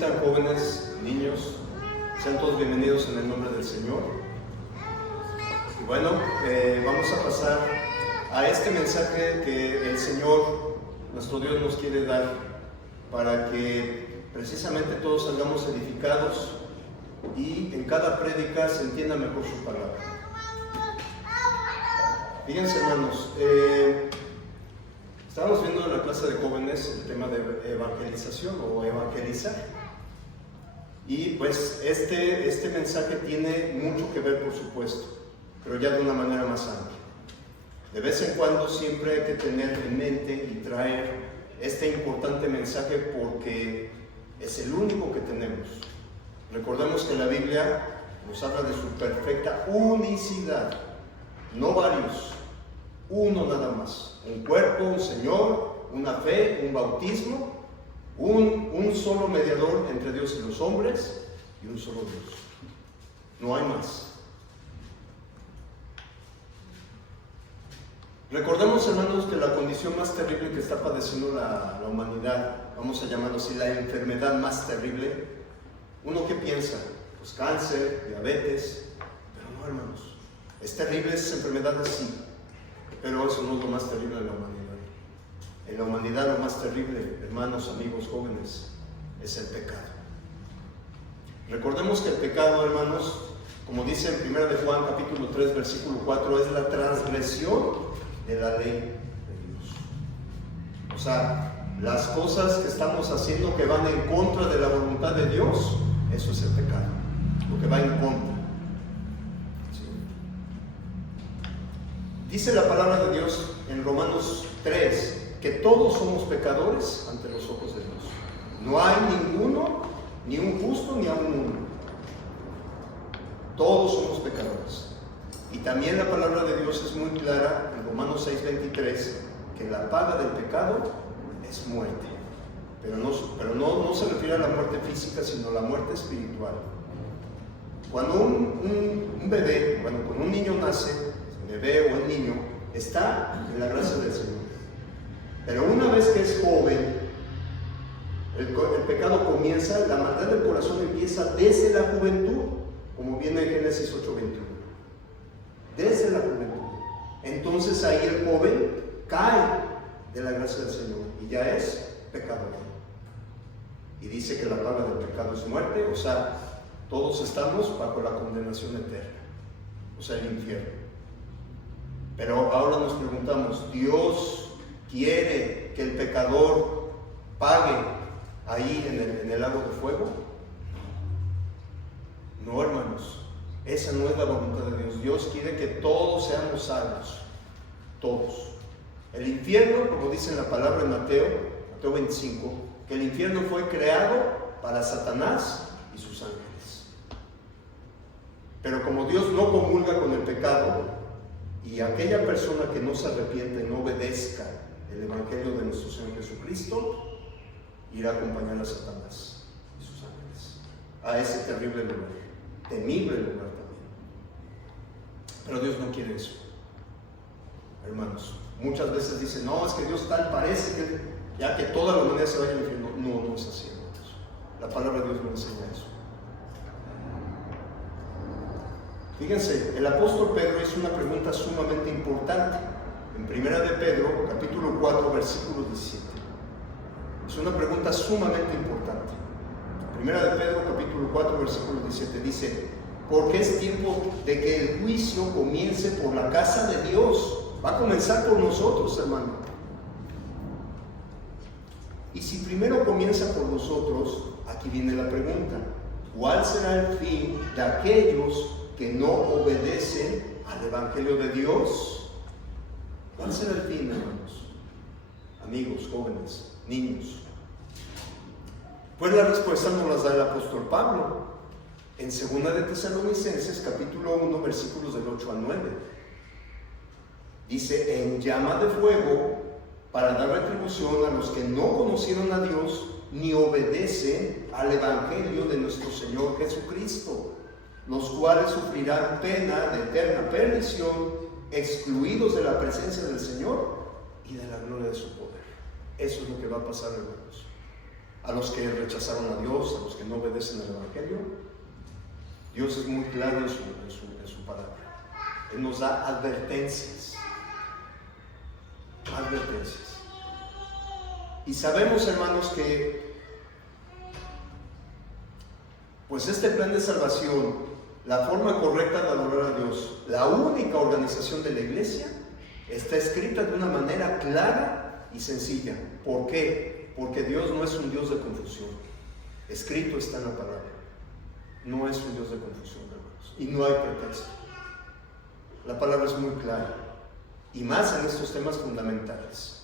visitan, jóvenes, niños, sean todos bienvenidos en el nombre del Señor. Y bueno, vamos a pasar a este mensaje que el Señor, nuestro Dios, nos quiere dar para que precisamente todos salgamos edificados y en cada prédica se entienda mejor su palabra. Fíjense, hermanos, estábamos viendo en la clase de jóvenes el tema de evangelización o evangelizar. Y pues este mensaje tiene mucho que ver, por supuesto, pero ya de una manera más amplia. De vez en cuando siempre hay que tener en mente y traer este importante mensaje porque es el único que tenemos. Recordemos que la Biblia nos habla de su perfecta unicidad, no varios, uno nada más. Un cuerpo, un Señor, una fe, un bautismo, un solo mediador entre Dios y los hombres y un solo Dios. No hay más. Recordemos, hermanos, que la condición más terrible que está padeciendo la humanidad, vamos a llamarlo así, la enfermedad más terrible, ¿uno qué piensa? Pues cáncer, diabetes, pero no, hermanos, es terrible esa enfermedad así, pero eso no es lo más terrible de la humanidad. En la humanidad lo más terrible, hermanos, amigos, jóvenes, es el pecado. Recordemos que el pecado, hermanos, como dice en 1 de Juan capítulo 3 versículo 4, es la transgresión de la ley de Dios. O sea, las cosas que estamos haciendo que van en contra de la voluntad de Dios, eso es el pecado, lo que va en contra. ¿Sí? Dice la palabra de Dios en Romanos 3 que todos somos pecadores ante los ojos de Dios. No hay ninguno, ni un justo, ni aun uno. Todos somos pecadores. Y también la palabra de Dios es muy clara en Romanos 6:23 que la paga del pecado es muerte. Pero no se refiere a la muerte física, sino a la muerte espiritual. Cuando un bebé, cuando un niño nace, el bebé o el niño, está en la gracia del Señor. Pero una vez que es joven, el pecado comienza, la maldad del corazón empieza desde la juventud, como viene en Génesis 8:21. Desde la juventud. Entonces ahí el joven cae de la gracia del Señor y ya es pecador. Y dice que la paga del pecado es muerte, o sea, todos estamos bajo la condenación eterna, o sea, el infierno. Pero ahora nos preguntamos, ¿Dios quiere que el pecador pague ahí en el lago de fuego? No, hermanos. Esa no es la voluntad de Dios. Dios quiere que todos seamos salvos. Todos. El infierno, como dice en la palabra en Mateo 25, que el infierno fue creado para Satanás y sus ángeles. Pero como Dios no comulga con el pecado, y aquella persona que no se arrepiente, no obedezca el evangelio de nuestro Señor Jesucristo, irá a acompañar a Satanás y sus ángeles a ese terrible lugar, temible lugar también. Pero Dios no quiere eso, hermanos. Muchas veces dicen, no, es que Dios tal parece que ya que toda la humanidad se vaya al infierno. No es así, hermanos. La palabra de Dios no enseña eso. Fíjense, el apóstol Pedro hizo una pregunta sumamente importante en 1 de Pedro, capítulo 4, versículo 17. Es una pregunta sumamente importante. 1 de Pedro, capítulo 4, versículo 17 dice: porque es tiempo de que el juicio comience por la casa de Dios. Va a comenzar por nosotros, hermano. Y si primero comienza por nosotros, aquí viene la pregunta: ¿cuál será el fin de aquellos que no obedecen al evangelio de Dios? ¿Cuál será el fin, hermanos? Amigos, jóvenes, niños. Pues la respuesta nos la da el apóstol Pablo en 2 de Tesalonicenses, capítulo 1, versículos del 8 al 9. Dice: en llama de fuego, para dar retribución a los que no conocieron a Dios ni obedecen al evangelio de nuestro Señor Jesucristo, los cuales sufrirán pena de eterna perdición, excluidos de la presencia del Señor y de la gloria de su poder. Eso es lo que va a pasar, hermanos. a los que rechazaron a Dios, a los que no obedecen al Evangelio. Dios es muy claro en su palabra. Él nos da advertencias. Advertencias. Y sabemos, hermanos, que pues este plan de salvación, la forma correcta de adorar a Dios, la única organización de la iglesia, está escrita de una manera clara y sencilla. ¿Por qué? Porque Dios no es un Dios de confusión. Escrito está en la palabra. No es un Dios de confusión, hermanos. Y no hay pretexto. La palabra es muy clara. Y más en estos temas fundamentales.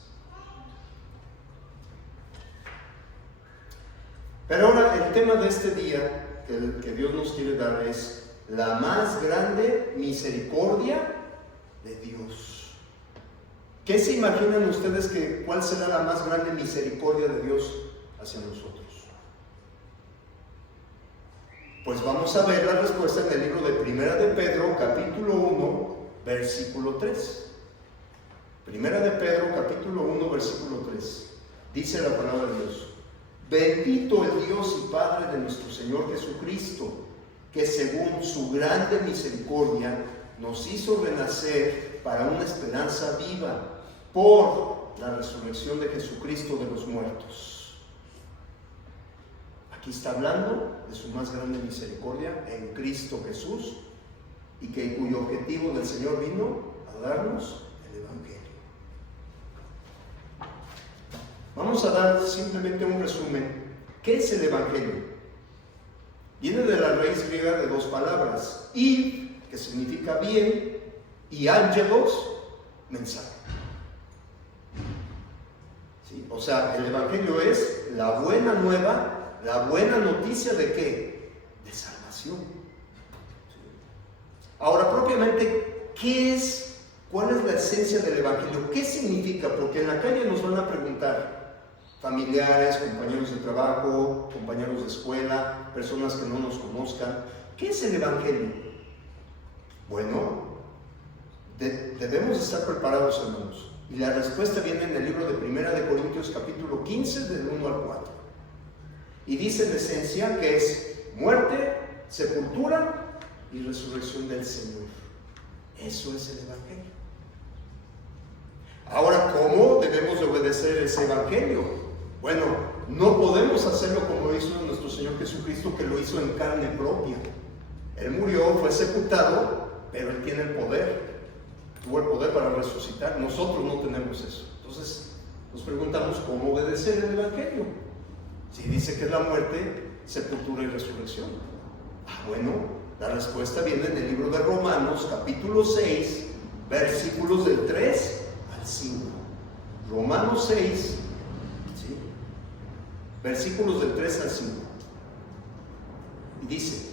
Pero ahora el tema de este día que Dios nos quiere dar es la más grande misericordia de Dios. ¿Qué se imaginan ustedes cuál será la más grande misericordia de Dios hacia nosotros? Pues vamos a ver la respuesta en el libro de Primera de Pedro, capítulo 1, versículo 3. Primera de Pedro, capítulo 1, versículo 3. Dice la palabra de Dios: bendito el Dios y Padre de nuestro Señor Jesucristo, que según su grande misericordia nos hizo renacer para una esperanza viva por la resurrección de Jesucristo de los muertos. Aquí está hablando de su más grande misericordia en Cristo Jesús, y cuyo objetivo del Señor vino a darnos el Evangelio. Vamos a dar simplemente un resumen. ¿Qué es el Evangelio? Viene de la raíz griega de dos palabras: y, que significa bien, y ángelos, mensaje. ¿Sí? O sea, el Evangelio es la buena nueva, la buena noticia de ¿qué? De salvación. ¿Sí? Ahora, propiamente, ¿qué es? ¿Cuál es la esencia del Evangelio? ¿Qué significa? Porque en la calle nos van a preguntar, familiares, compañeros de trabajo, compañeros de escuela, personas que no nos conozcan, ¿qué es el Evangelio? Bueno, debemos estar preparados, hermanos. Y la respuesta viene en el libro de Primera de Corintios, capítulo 15, del 1 al 4. Y dice en esencia que es muerte, sepultura y resurrección del Señor. Eso es el Evangelio. Ahora, ¿cómo debemos de obedecer ese Evangelio? Bueno, no podemos hacerlo como hizo nuestro Señor Jesucristo, que lo hizo en carne propia. Él murió, fue sepultado, pero Él tiene el poder. Tuvo el poder para resucitar. Nosotros no tenemos eso. Entonces, nos preguntamos, ¿cómo obedecer el Evangelio? Si dice que es la muerte, sepultura y resurrección. Bueno, la respuesta viene en el libro de Romanos, capítulo 6, versículos del 3 al 5. Romanos 6, ¿sí? Versículos del 3 al 5. Y dice: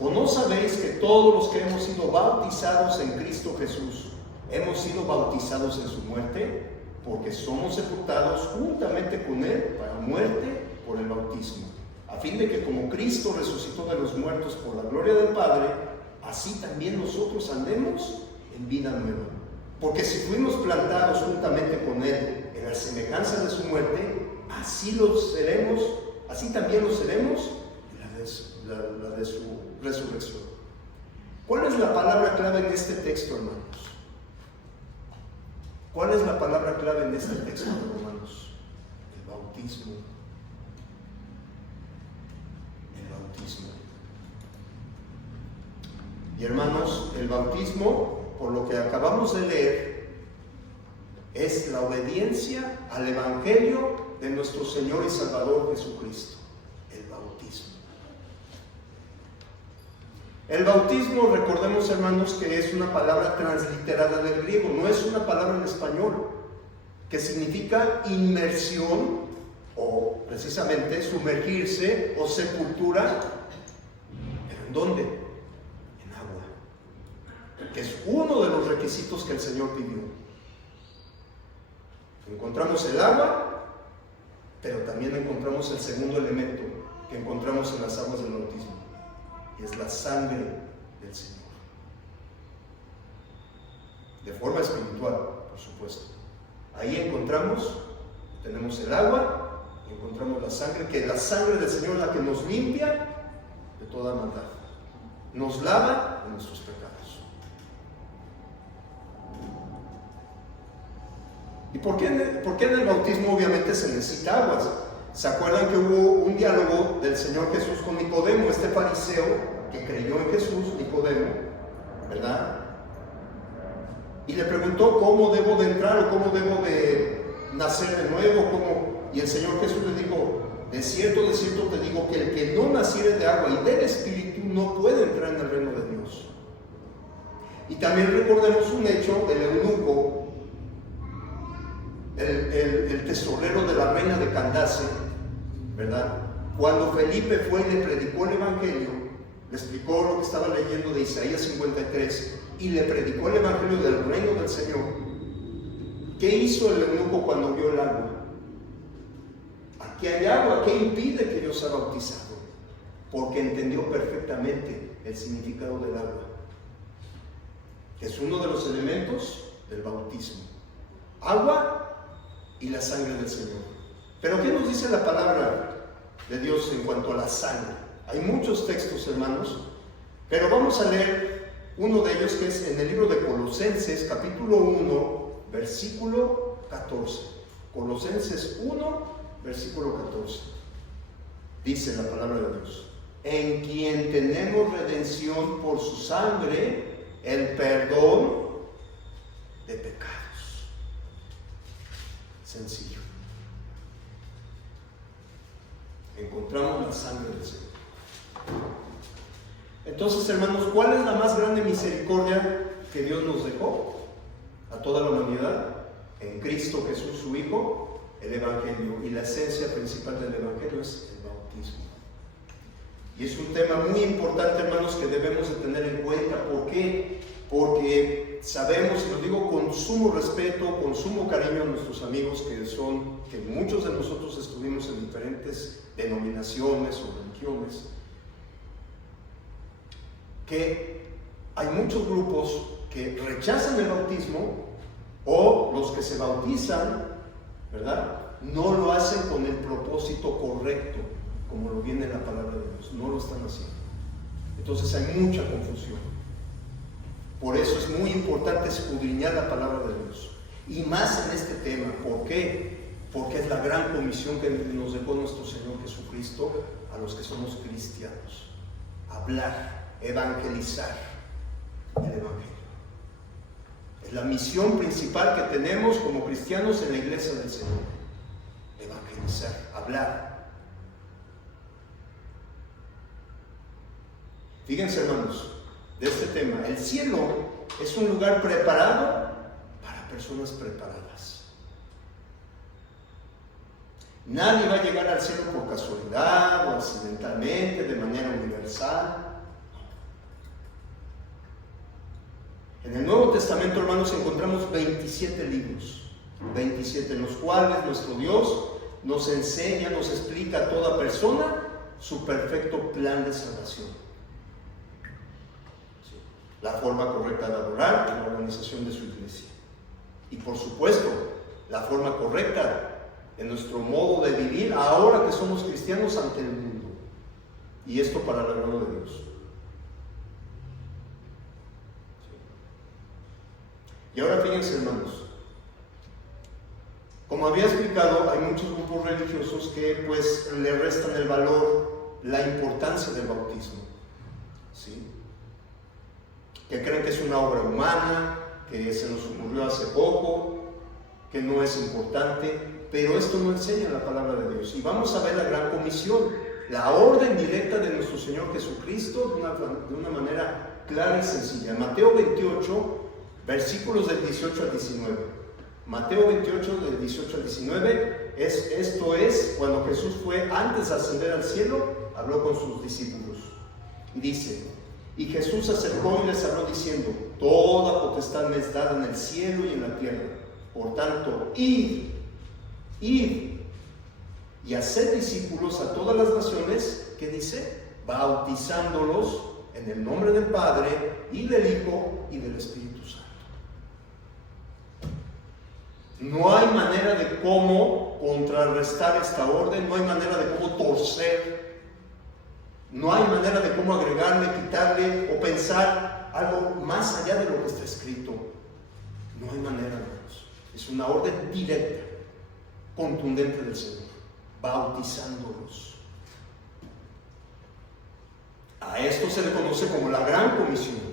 ¿o no sabéis que todos los que hemos sido bautizados en Cristo Jesús hemos sido bautizados en su muerte? Porque somos sepultados juntamente con Él para muerte por el bautismo, a fin de que como Cristo resucitó de los muertos por la gloria del Padre, así también nosotros andemos en vida nueva. Porque si fuimos plantados juntamente con Él en la semejanza de su muerte, así también lo seremos en la de su resurrección. ¿Cuál es la palabra clave en este texto, hermanos? ¿Cuál es la palabra clave en este texto, hermanos? El bautismo. El bautismo. Y hermanos, el bautismo, por lo que acabamos de leer, es la obediencia al Evangelio de nuestro Señor y Salvador Jesucristo. El bautismo. El bautismo, recordemos, hermanos, que es una palabra transliterada del griego, no es una palabra en español, que significa inmersión o precisamente sumergirse o sepultura. ¿Pero en dónde? En agua, que es uno de los requisitos que el Señor pidió. Encontramos el agua, pero también encontramos el segundo elemento que encontramos en las aguas del bautismo, y es la sangre del Señor. De forma espiritual, por supuesto. Ahí tenemos el agua, encontramos la sangre, que la sangre del Señor es la que nos limpia de toda maldad, nos lava de nuestros pecados. ¿Y por qué en el bautismo obviamente se necesita aguas? ¿Se acuerdan que hubo un diálogo del Señor Jesús con Nicodemo, este fariseo que creyó en Jesús, Nicodemo, ¿verdad? Y le preguntó cómo debo de entrar o cómo debo de nacer de nuevo, cómo. Y el Señor Jesús le dijo: de cierto te digo que el que no naciere de agua y del Espíritu no puede entrar en el reino de Dios. Y también recordemos un hecho del eunuco, el tesorero de la reina de Candace, ¿verdad? Cuando Felipe fue y le predicó el Evangelio, le explicó lo que estaba leyendo de Isaías 53 y le predicó el Evangelio del reino del Señor. ¿Qué hizo el eunuco cuando vio el agua? Aquí hay agua, ¿qué impide que yo sea bautizado? Porque entendió perfectamente el significado del agua, que es uno de los elementos del bautismo: agua y la sangre del Señor. Pero ¿qué nos dice la palabra de Dios en cuanto a la sangre? Hay muchos textos, hermanos, pero vamos a leer uno de ellos, que es en el libro de Colosenses, capítulo 1, versículo 14. Colosenses 1, versículo 14. Dice la palabra de Dios: en quien tenemos redención por su sangre, el perdón de pecados. Sencillo. Encontramos la sangre del Señor. Entonces, hermanos, ¿cuál es la más grande misericordia que Dios nos dejó a toda la humanidad? En Cristo Jesús, su Hijo, el Evangelio. Y la esencia principal del Evangelio es el bautismo. Y es un tema muy importante, hermanos, que debemos de tener en cuenta. ¿Por qué? Porque sabemos, y lo digo con sumo respeto, con sumo cariño a nuestros amigos que muchos de nosotros estuvimos en diferentes denominaciones o religiones, que hay muchos grupos que rechazan el bautismo, o los que se bautizan, ¿verdad?, no lo hacen con el propósito correcto, como lo viene en la palabra de Dios, no lo están haciendo. Entonces hay mucha confusión. Por eso es muy importante escudriñar la palabra de Dios, y más en este tema. ¿Por qué? Porque es la gran comisión que nos dejó nuestro Señor Jesucristo a los que somos cristianos: hablar, evangelizar el Evangelio. Es la misión principal que tenemos como cristianos en la iglesia del Señor: evangelizar, hablar. Fíjense, hermanos, de este tema: el cielo es un lugar preparado para personas preparadas. Nadie va a llegar al cielo por casualidad o accidentalmente, de manera universal. En el Nuevo Testamento, hermanos, encontramos 27 libros, 27, en los cuales nuestro Dios nos enseña, nos explica a toda persona su perfecto plan de salvación. La forma correcta de adorar y la organización de su iglesia. Y por supuesto, la forma correcta de nuestro modo de vivir ahora que somos cristianos ante el mundo. Y esto para la gloria de Dios. Y ahora fíjense, hermanos, como había explicado, hay muchos grupos religiosos que pues le restan el valor, la importancia del bautismo, ¿sí?, que creen que es una obra humana, que se nos ocurrió hace poco, que no es importante. Pero esto no enseña la palabra de Dios. Y vamos a ver la gran comisión, la orden directa de nuestro Señor Jesucristo de una manera clara y sencilla. Mateo 28, versículos del 18 al 19. Mateo 28, del 18 al 19, esto es cuando Jesús fue, antes de ascender al cielo, habló con sus discípulos. Y dice: y Jesús se acercó y les habló diciendo: toda potestad me es dada en el cielo y en la tierra. Por tanto, id y haced discípulos a todas las naciones, ¿qué dice? Bautizándolos en el nombre del Padre y del Hijo y del Espíritu Santo. No hay manera de cómo contrarrestar esta orden, no hay manera de cómo torcer, no hay manera de cómo agregarle, quitarle o pensar algo más allá de lo que está escrito. No hay manera, hermanos. Es una orden directa, contundente del Señor, bautizándolos. A esto se le conoce como la Gran Comisión.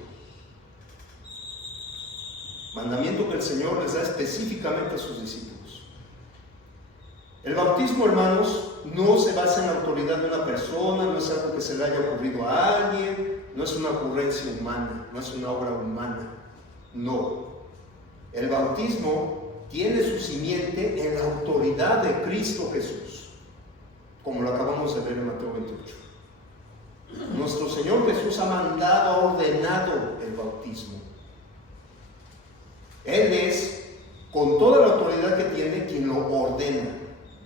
Mandamiento que el Señor les da específicamente a sus discípulos. El bautismo, hermanos, no se basa en la autoridad de una persona, no es algo que se le haya ocurrido a alguien, no es una ocurrencia humana, no es una obra humana. No. El bautismo tiene su simiente en la autoridad de Cristo Jesús, como lo acabamos de ver en Mateo 28. Nuestro Señor Jesús ha mandado, ha ordenado el bautismo. Él es, con toda la autoridad que tiene, quien lo ordena.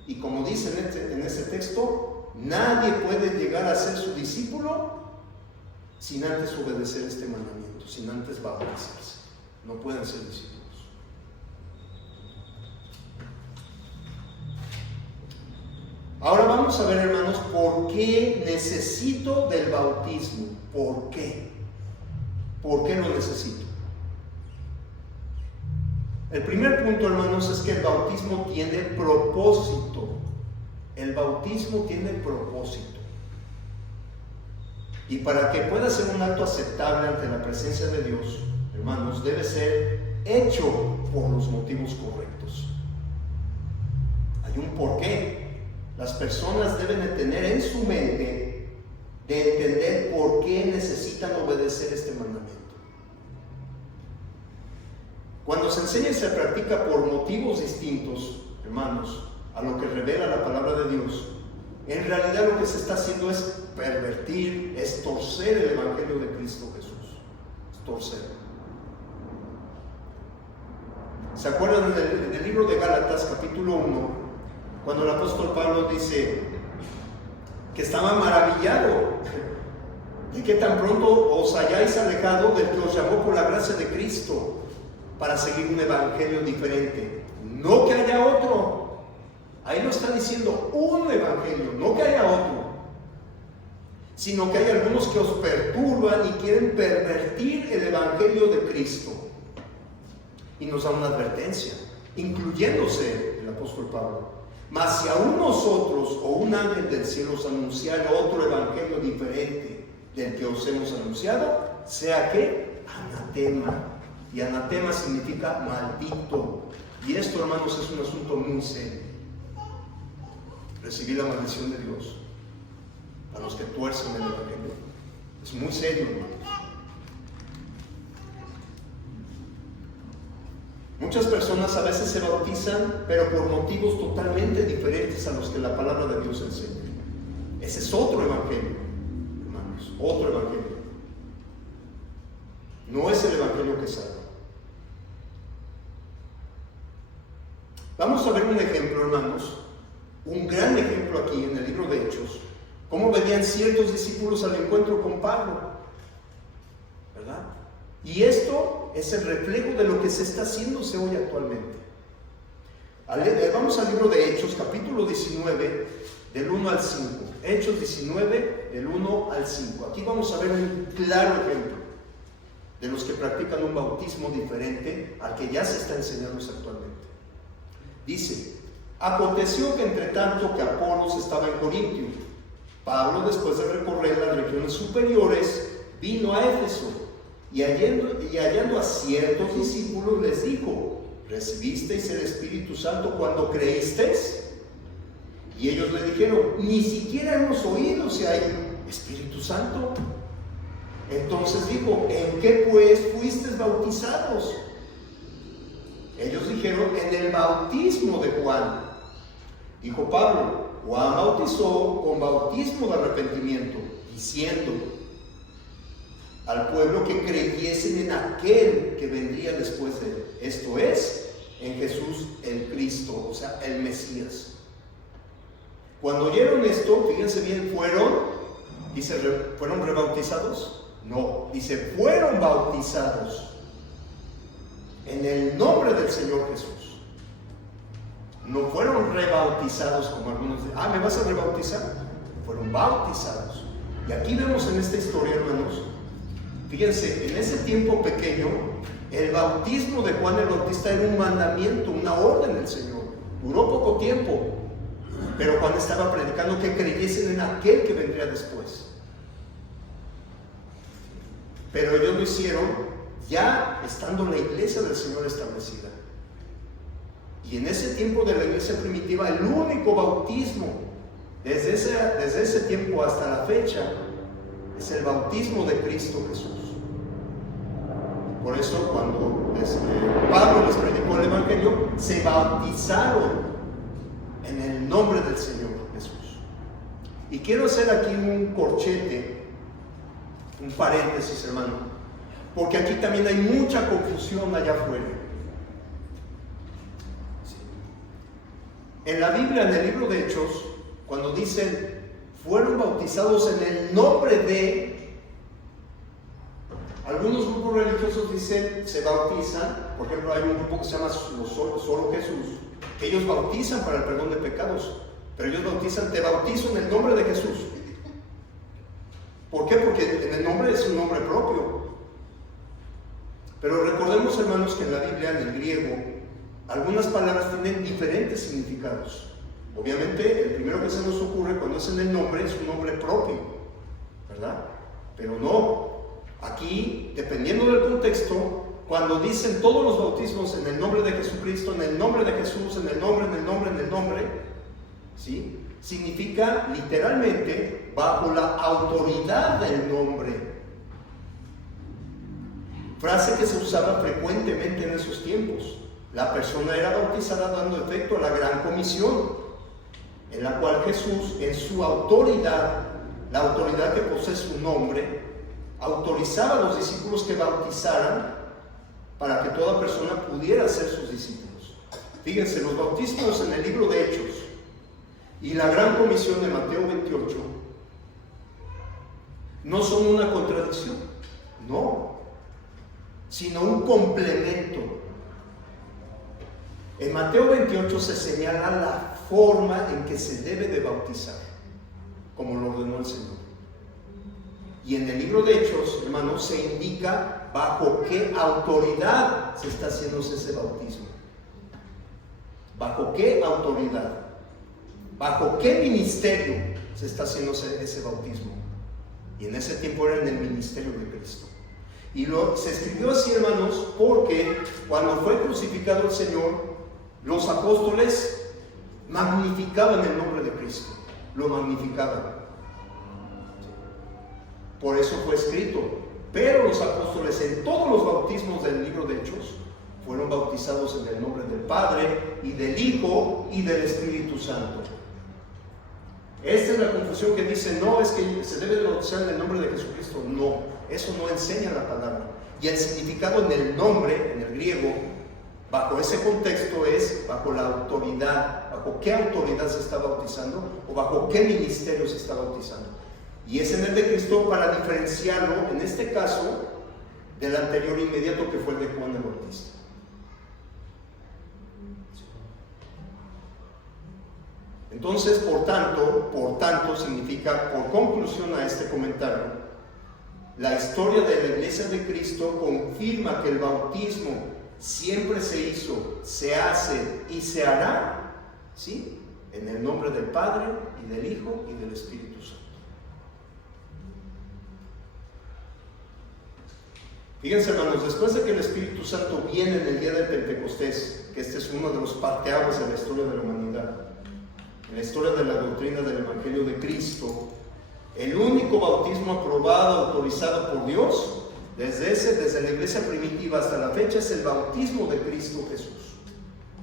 Y como dice en este texto, nadie puede llegar a ser su discípulo sin antes obedecer este mandamiento, sin antes bautizarse. No pueden ser discípulos. Ahora vamos a ver, hermanos, por qué necesito del bautismo. ¿Por qué? ¿Por qué lo necesito? El primer punto, hermanos, es que el bautismo tiene propósito. El bautismo tiene propósito. Y para que pueda ser un acto aceptable ante la presencia de Dios, hermanos, debe ser hecho por los motivos correctos. Hay un porqué. Las personas deben de tener en su mente de entender por qué necesitan obedecer este mandamiento. Cuando se enseña y se practica por motivos distintos, hermanos, a lo que revela la palabra de Dios, en realidad lo que se está haciendo es pervertir, es torcer el Evangelio de Cristo Jesús. Es torcer. ¿Se acuerdan en el libro de Gálatas, capítulo 1, cuando el apóstol Pablo dice que estaba maravillado de que tan pronto os hayáis alejado del que os llamó por la gracia de Cristo para seguir un evangelio diferente? No que haya otro. Ahí lo está diciendo, un evangelio, no que haya otro, sino que hay algunos que os perturban y quieren pervertir el evangelio de Cristo. Y nos da una advertencia, incluyéndose el apóstol Pablo. Mas si aún nosotros o un ángel del cielo os anunciara otro evangelio diferente del que os hemos anunciado, sea que anatema. Y anatema significa maldito. Y esto, hermanos, es un asunto muy serio. Recibir la maldición de Dios a los que tuercen el evangelio. Es muy serio, hermanos. Muchas personas a veces se bautizan, pero por motivos totalmente diferentes a los que la palabra de Dios enseña. Ese es otro evangelio, hermanos, otro evangelio. No es el evangelio que salva. Vamos a ver un ejemplo, hermanos, un gran ejemplo aquí en el libro de Hechos, cómo venían ciertos discípulos al encuentro con Pablo, ¿verdad? Y esto es el reflejo de lo que se está haciéndose hoy actualmente. Vamos al libro de Hechos, capítulo 19, del 1 al 5. Hechos 19, del 1 al 5. Aquí vamos a ver un claro ejemplo de los que practican un bautismo diferente al que ya se está enseñándose actualmente. Dice: aconteció que entre tanto que Apolos estaba en Corintio, Pablo, después de recorrer las regiones superiores, vino a Éfeso, y hallando a ciertos discípulos les dijo: ¿recibisteis el Espíritu Santo cuando creísteis? Y ellos le dijeron: ni siquiera hemos oído si hay Espíritu Santo. Entonces dijo: ¿en qué pues fuisteis bautizados? Ellos dijeron: en el bautismo de Juan. Dijo Pablo: Juan bautizó con bautismo de arrepentimiento, diciendo al pueblo que creyesen en aquel que vendría después de él, esto es, en Jesús el Cristo, o sea, el Mesías. Cuando oyeron esto, fíjense bien, ¿fueron rebautizados? No, dice, fueron bautizados en el nombre del Señor Jesús. No fueron rebautizados como algunos dicen. ¿Me vas a rebautizar? Fueron bautizados. Y aquí vemos en esta historia, hermanos, fíjense, en ese tiempo pequeño, el bautismo de Juan el Bautista era un mandamiento, una orden del Señor. Duró poco tiempo, pero Juan estaba predicando que creyesen en aquel que vendría después. Pero ellos lo hicieron ya estando la iglesia del Señor establecida. Y en ese tiempo de la iglesia primitiva, el único bautismo desde ese tiempo hasta la fecha es el bautismo de Cristo Jesús. Por eso cuando Pablo les predicó el Evangelio, se bautizaron en el nombre del Señor Jesús. Y quiero hacer aquí un corchete, un paréntesis, hermano, porque aquí también hay mucha confusión allá afuera. En la Biblia, en el libro de Hechos, cuando dicen fueron bautizados en el nombre de, algunos grupos religiosos dicen se bautizan. Por ejemplo, hay un grupo que se llama Solo Jesús, que ellos bautizan para el perdón de pecados, pero ellos bautizan, te bautizo en el nombre de Jesús. ¿Por qué? Porque en el nombre es un nombre propio. Pero recordemos, hermanos, que en la Biblia, en el griego, algunas palabras tienen diferentes significados. Obviamente, el primero que se nos ocurre cuando es en el nombre es un nombre propio, ¿verdad? Pero no, aquí, dependiendo del contexto, cuando dicen todos los bautismos en el nombre de Jesucristo, en el nombre de Jesús, en el nombre, ¿sí? Significa literalmente bajo la autoridad del nombre. Frase que se usaba frecuentemente en esos tiempos. La persona era bautizada dando efecto a la gran comisión, en la cual Jesús, en su autoridad, la autoridad que posee su nombre, autorizaba a los discípulos que bautizaran para que toda persona pudiera ser sus discípulos. Fíjense, los bautismos en el libro de Hechos y la gran comisión de Mateo 28 no son una contradicción, no, sino un complemento. En Mateo 28 se señala la forma en que se debe de bautizar, como lo ordenó el Señor. Y en el libro de Hechos, hermanos, se indica bajo qué autoridad se está haciendo ese bautismo. ¿Bajo qué autoridad? ¿Bajo qué ministerio se está haciendo ese bautismo? Y en ese tiempo era en el ministerio de Cristo. Y se escribió así, hermanos, porque cuando fue crucificado el Señor, los apóstoles magnificaban el nombre de Cristo, lo magnificaban. Por eso fue escrito. Pero los apóstoles en todos los bautismos del libro de Hechos fueron bautizados en el nombre del Padre y del Hijo y del Espíritu Santo. Esta es la confusión que dice, no, es que se debe de bautizar en el nombre de Jesucristo. No, eso no enseña la palabra. Y el significado en el nombre, en el griego, bajo ese contexto es bajo la autoridad. ¿Bajo qué autoridad se está bautizando? ¿O bajo qué ministerio se está bautizando? Y es en el de Cristo para diferenciarlo, en este caso, del anterior inmediato que fue el de Juan el Bautista. Entonces, por tanto, significa, por conclusión a este comentario, la historia de la Iglesia de Cristo confirma que el bautismo siempre se hizo, se hace y se hará, ¿sí?, en el nombre del Padre y del Hijo y del Espíritu Santo. Fíjense, hermanos, después de que el Espíritu Santo viene en el día del Pentecostés, que este es uno de los parteaguas en la historia de la humanidad, en la historia de la doctrina del Evangelio de Cristo, el único bautismo aprobado, autorizado por Dios, desde la iglesia primitiva hasta la fecha, es el bautismo de Cristo Jesús.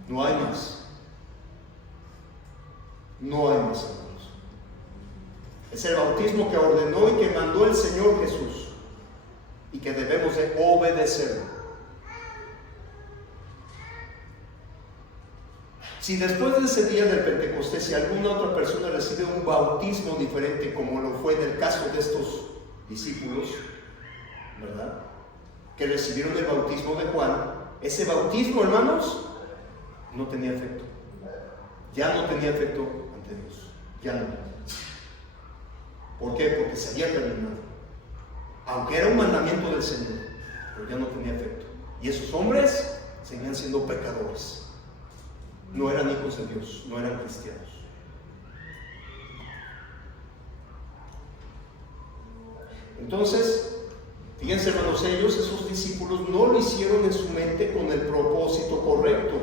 No hay más. No hay más, hermanos. Es el bautismo que ordenó y que mandó el Señor Jesús, y que debemos de obedecerlo. Si después de ese día del Pentecostés, si alguna otra persona recibe un bautismo diferente, como lo fue en el caso de estos discípulos, ¿verdad?, que recibieron el bautismo de Juan, ese bautismo, hermanos, no tenía efecto. ya no tenía efecto ante Dios. Ya no. ¿Por qué? Porque se había terminado. Aunque era un mandamiento del Señor, pero ya no tenía efecto. Y esos hombres seguían siendo pecadores. No eran hijos de Dios, no eran cristianos. Entonces, fíjense hermanos, esos discípulos no lo hicieron en su mente con el propósito correcto.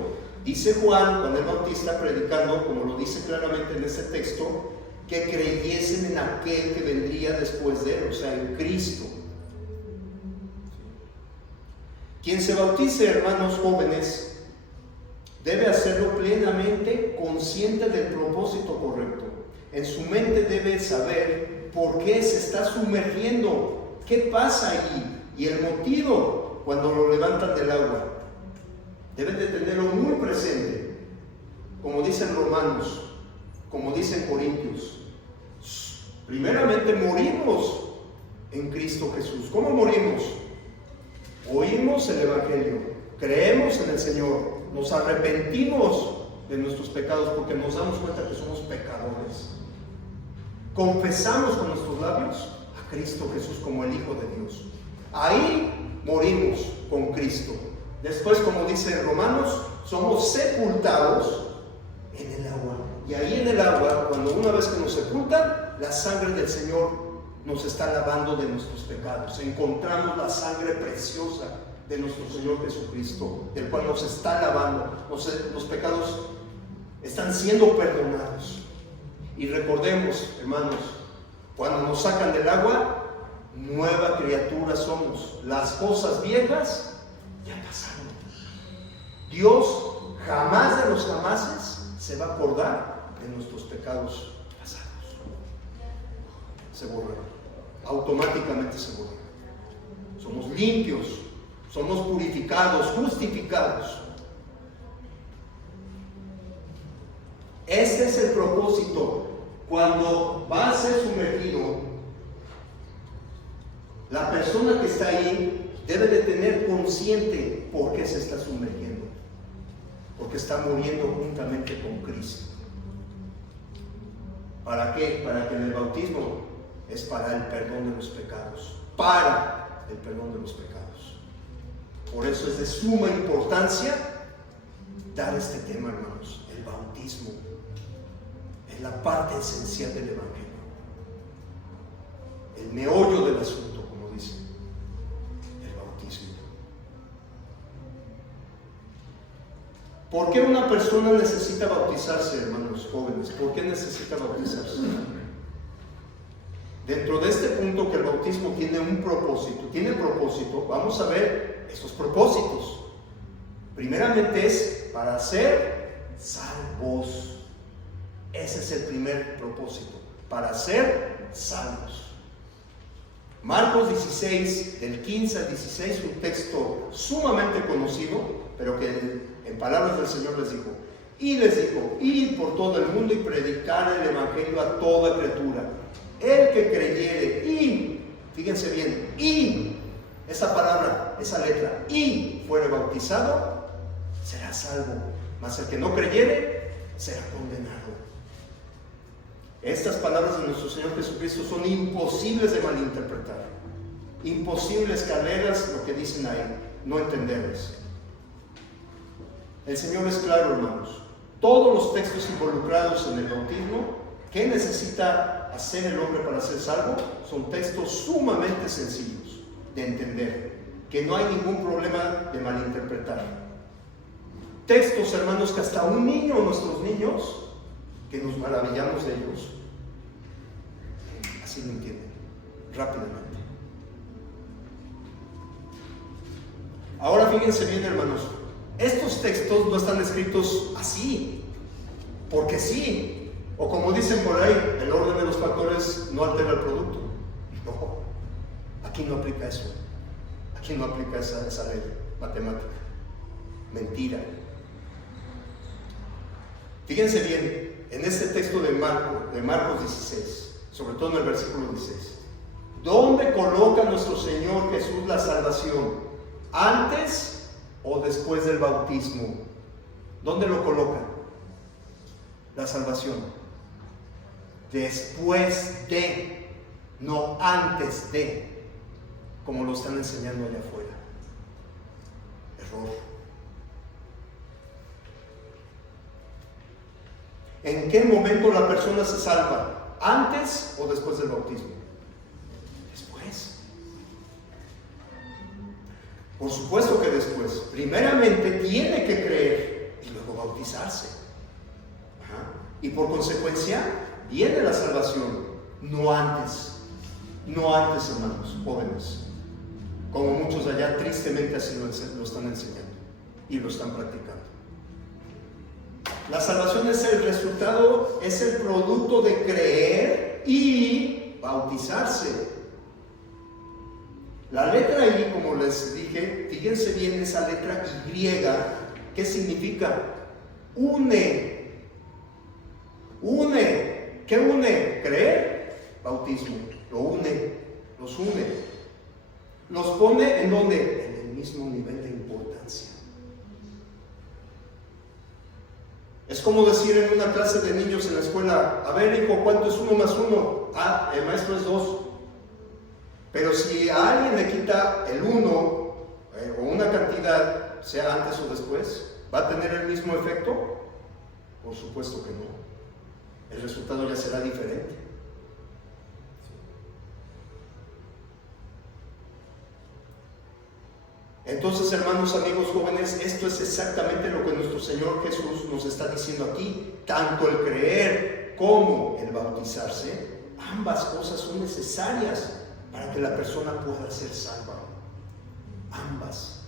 Dice Juan el Bautista predicando, como lo dice claramente en este texto, que creyesen en aquel que vendría después de él, o sea, en Cristo. Quien se bautice, hermanos jóvenes, debe hacerlo plenamente consciente del propósito correcto. En su mente debe saber por qué se está sumergiendo, qué pasa allí y el motivo cuando lo levantan del agua. Deben de tenerlo muy presente, como dicen Romanos, como dicen Corintios. Primeramente morimos en Cristo Jesús. ¿Cómo morimos? Oímos el Evangelio, creemos en el Señor, nos arrepentimos de nuestros pecados porque nos damos cuenta que somos pecadores. Confesamos con nuestros labios a Cristo Jesús como el Hijo de Dios. Ahí morimos con Cristo. Después, como dice Romanos, somos sepultados en el agua. Y ahí en el agua, cuando una vez que nos sepultan, la sangre del Señor nos está lavando de nuestros pecados. Encontramos la sangre preciosa de nuestro Señor Jesucristo, del cual nos está lavando. Los pecados están siendo perdonados. Y recordemos, hermanos, cuando nos sacan del agua, nueva criatura somos. Las cosas viejas ya pasaron. Dios jamás de los jamases se va a acordar de nuestros pecados pasados. Se borran, automáticamente se borran. Somos limpios, somos purificados, justificados. Este es el propósito. Cuando va a ser sumergido, la persona que está ahí debe de tener consciente por qué se está sumergiendo. Porque está muriendo juntamente con Cristo. ¿Para qué? Para que en el bautismo es para el perdón de los pecados. Para el perdón de los pecados. Por eso es de suma importancia dar este tema, hermanos. El bautismo es la parte esencial del Evangelio. El meollo del asunto, como dice. El bautismo. ¿Por qué una persona necesita bautizarse, hermanos jóvenes? ¿Por qué necesita bautizarse? Dentro de este punto que el bautismo tiene un propósito, vamos a ver esos propósitos. Primeramente es para ser salvos. Ese es el primer propósito, para ser salvos. Marcos 16, del 15 al 16, un texto sumamente conocido, pero que en palabras del Señor les dijo, id por todo el mundo y predicar el Evangelio a toda criatura. El que creyere y, fíjense bien, y, esa palabra, esa letra, y fuere bautizado, será salvo. Mas el que no creyere, será condenado. Estas palabras de nuestro Señor Jesucristo son imposibles de malinterpretar. Imposibles que leas lo que dicen ahí, no entenderles. El Señor es claro, hermanos. Todos los textos involucrados en el bautismo, ¿qué necesita hacer el hombre para ser salvo? Son textos sumamente sencillos de entender, que no hay ningún problema de malinterpretar. Textos, hermanos, que hasta un niño, nuestros niños, que nos maravillamos de ellos, así lo entienden, rápidamente. Ahora fíjense bien, hermanos, estos textos no están escritos así, porque sí, o como dicen por ahí, el orden de los factores no altera el producto. No, aquí no aplica eso, aquí no aplica esa ley matemática, mentira. Fíjense bien, en este texto de Marcos 16, sobre todo en el versículo 16, ¿dónde coloca nuestro Señor Jesús la salvación? ¿Antes o después del bautismo? ¿Dónde lo coloca? la salvación. Después de, no antes de, como lo están enseñando allá afuera. Error. ¿En qué momento la persona se salva? ¿Antes o después del bautismo? Después. Por supuesto que después. Primeramente tiene que creer y luego bautizarse. Y por consecuencia viene la salvación, no antes. No antes, hermanos, jóvenes. Como muchos de allá tristemente así lo están enseñando y lo están practicando. La salvación es el resultado, es el producto de creer y bautizarse. La letra I, como les dije, fíjense bien esa letra Y, ¿qué significa? Une. Une. ¿Qué une? Creer, bautismo. Lo une, los une. Los pone ¿en dónde? En el mismo nivel de importancia. Es como decir en una clase de niños en la escuela: a ver, hijo, ¿cuánto es 1 más 1? Ah, el maestro es 2. Pero si a alguien le quita el 1 o una cantidad, sea antes o después, ¿va a tener el mismo efecto? Por supuesto que no. El resultado ya será diferente. Entonces, hermanos, amigos jóvenes, esto es exactamente lo que nuestro Señor Jesús nos está diciendo aquí. Tanto el creer como el bautizarse, ambas cosas son necesarias para que la persona pueda ser salva. Ambas.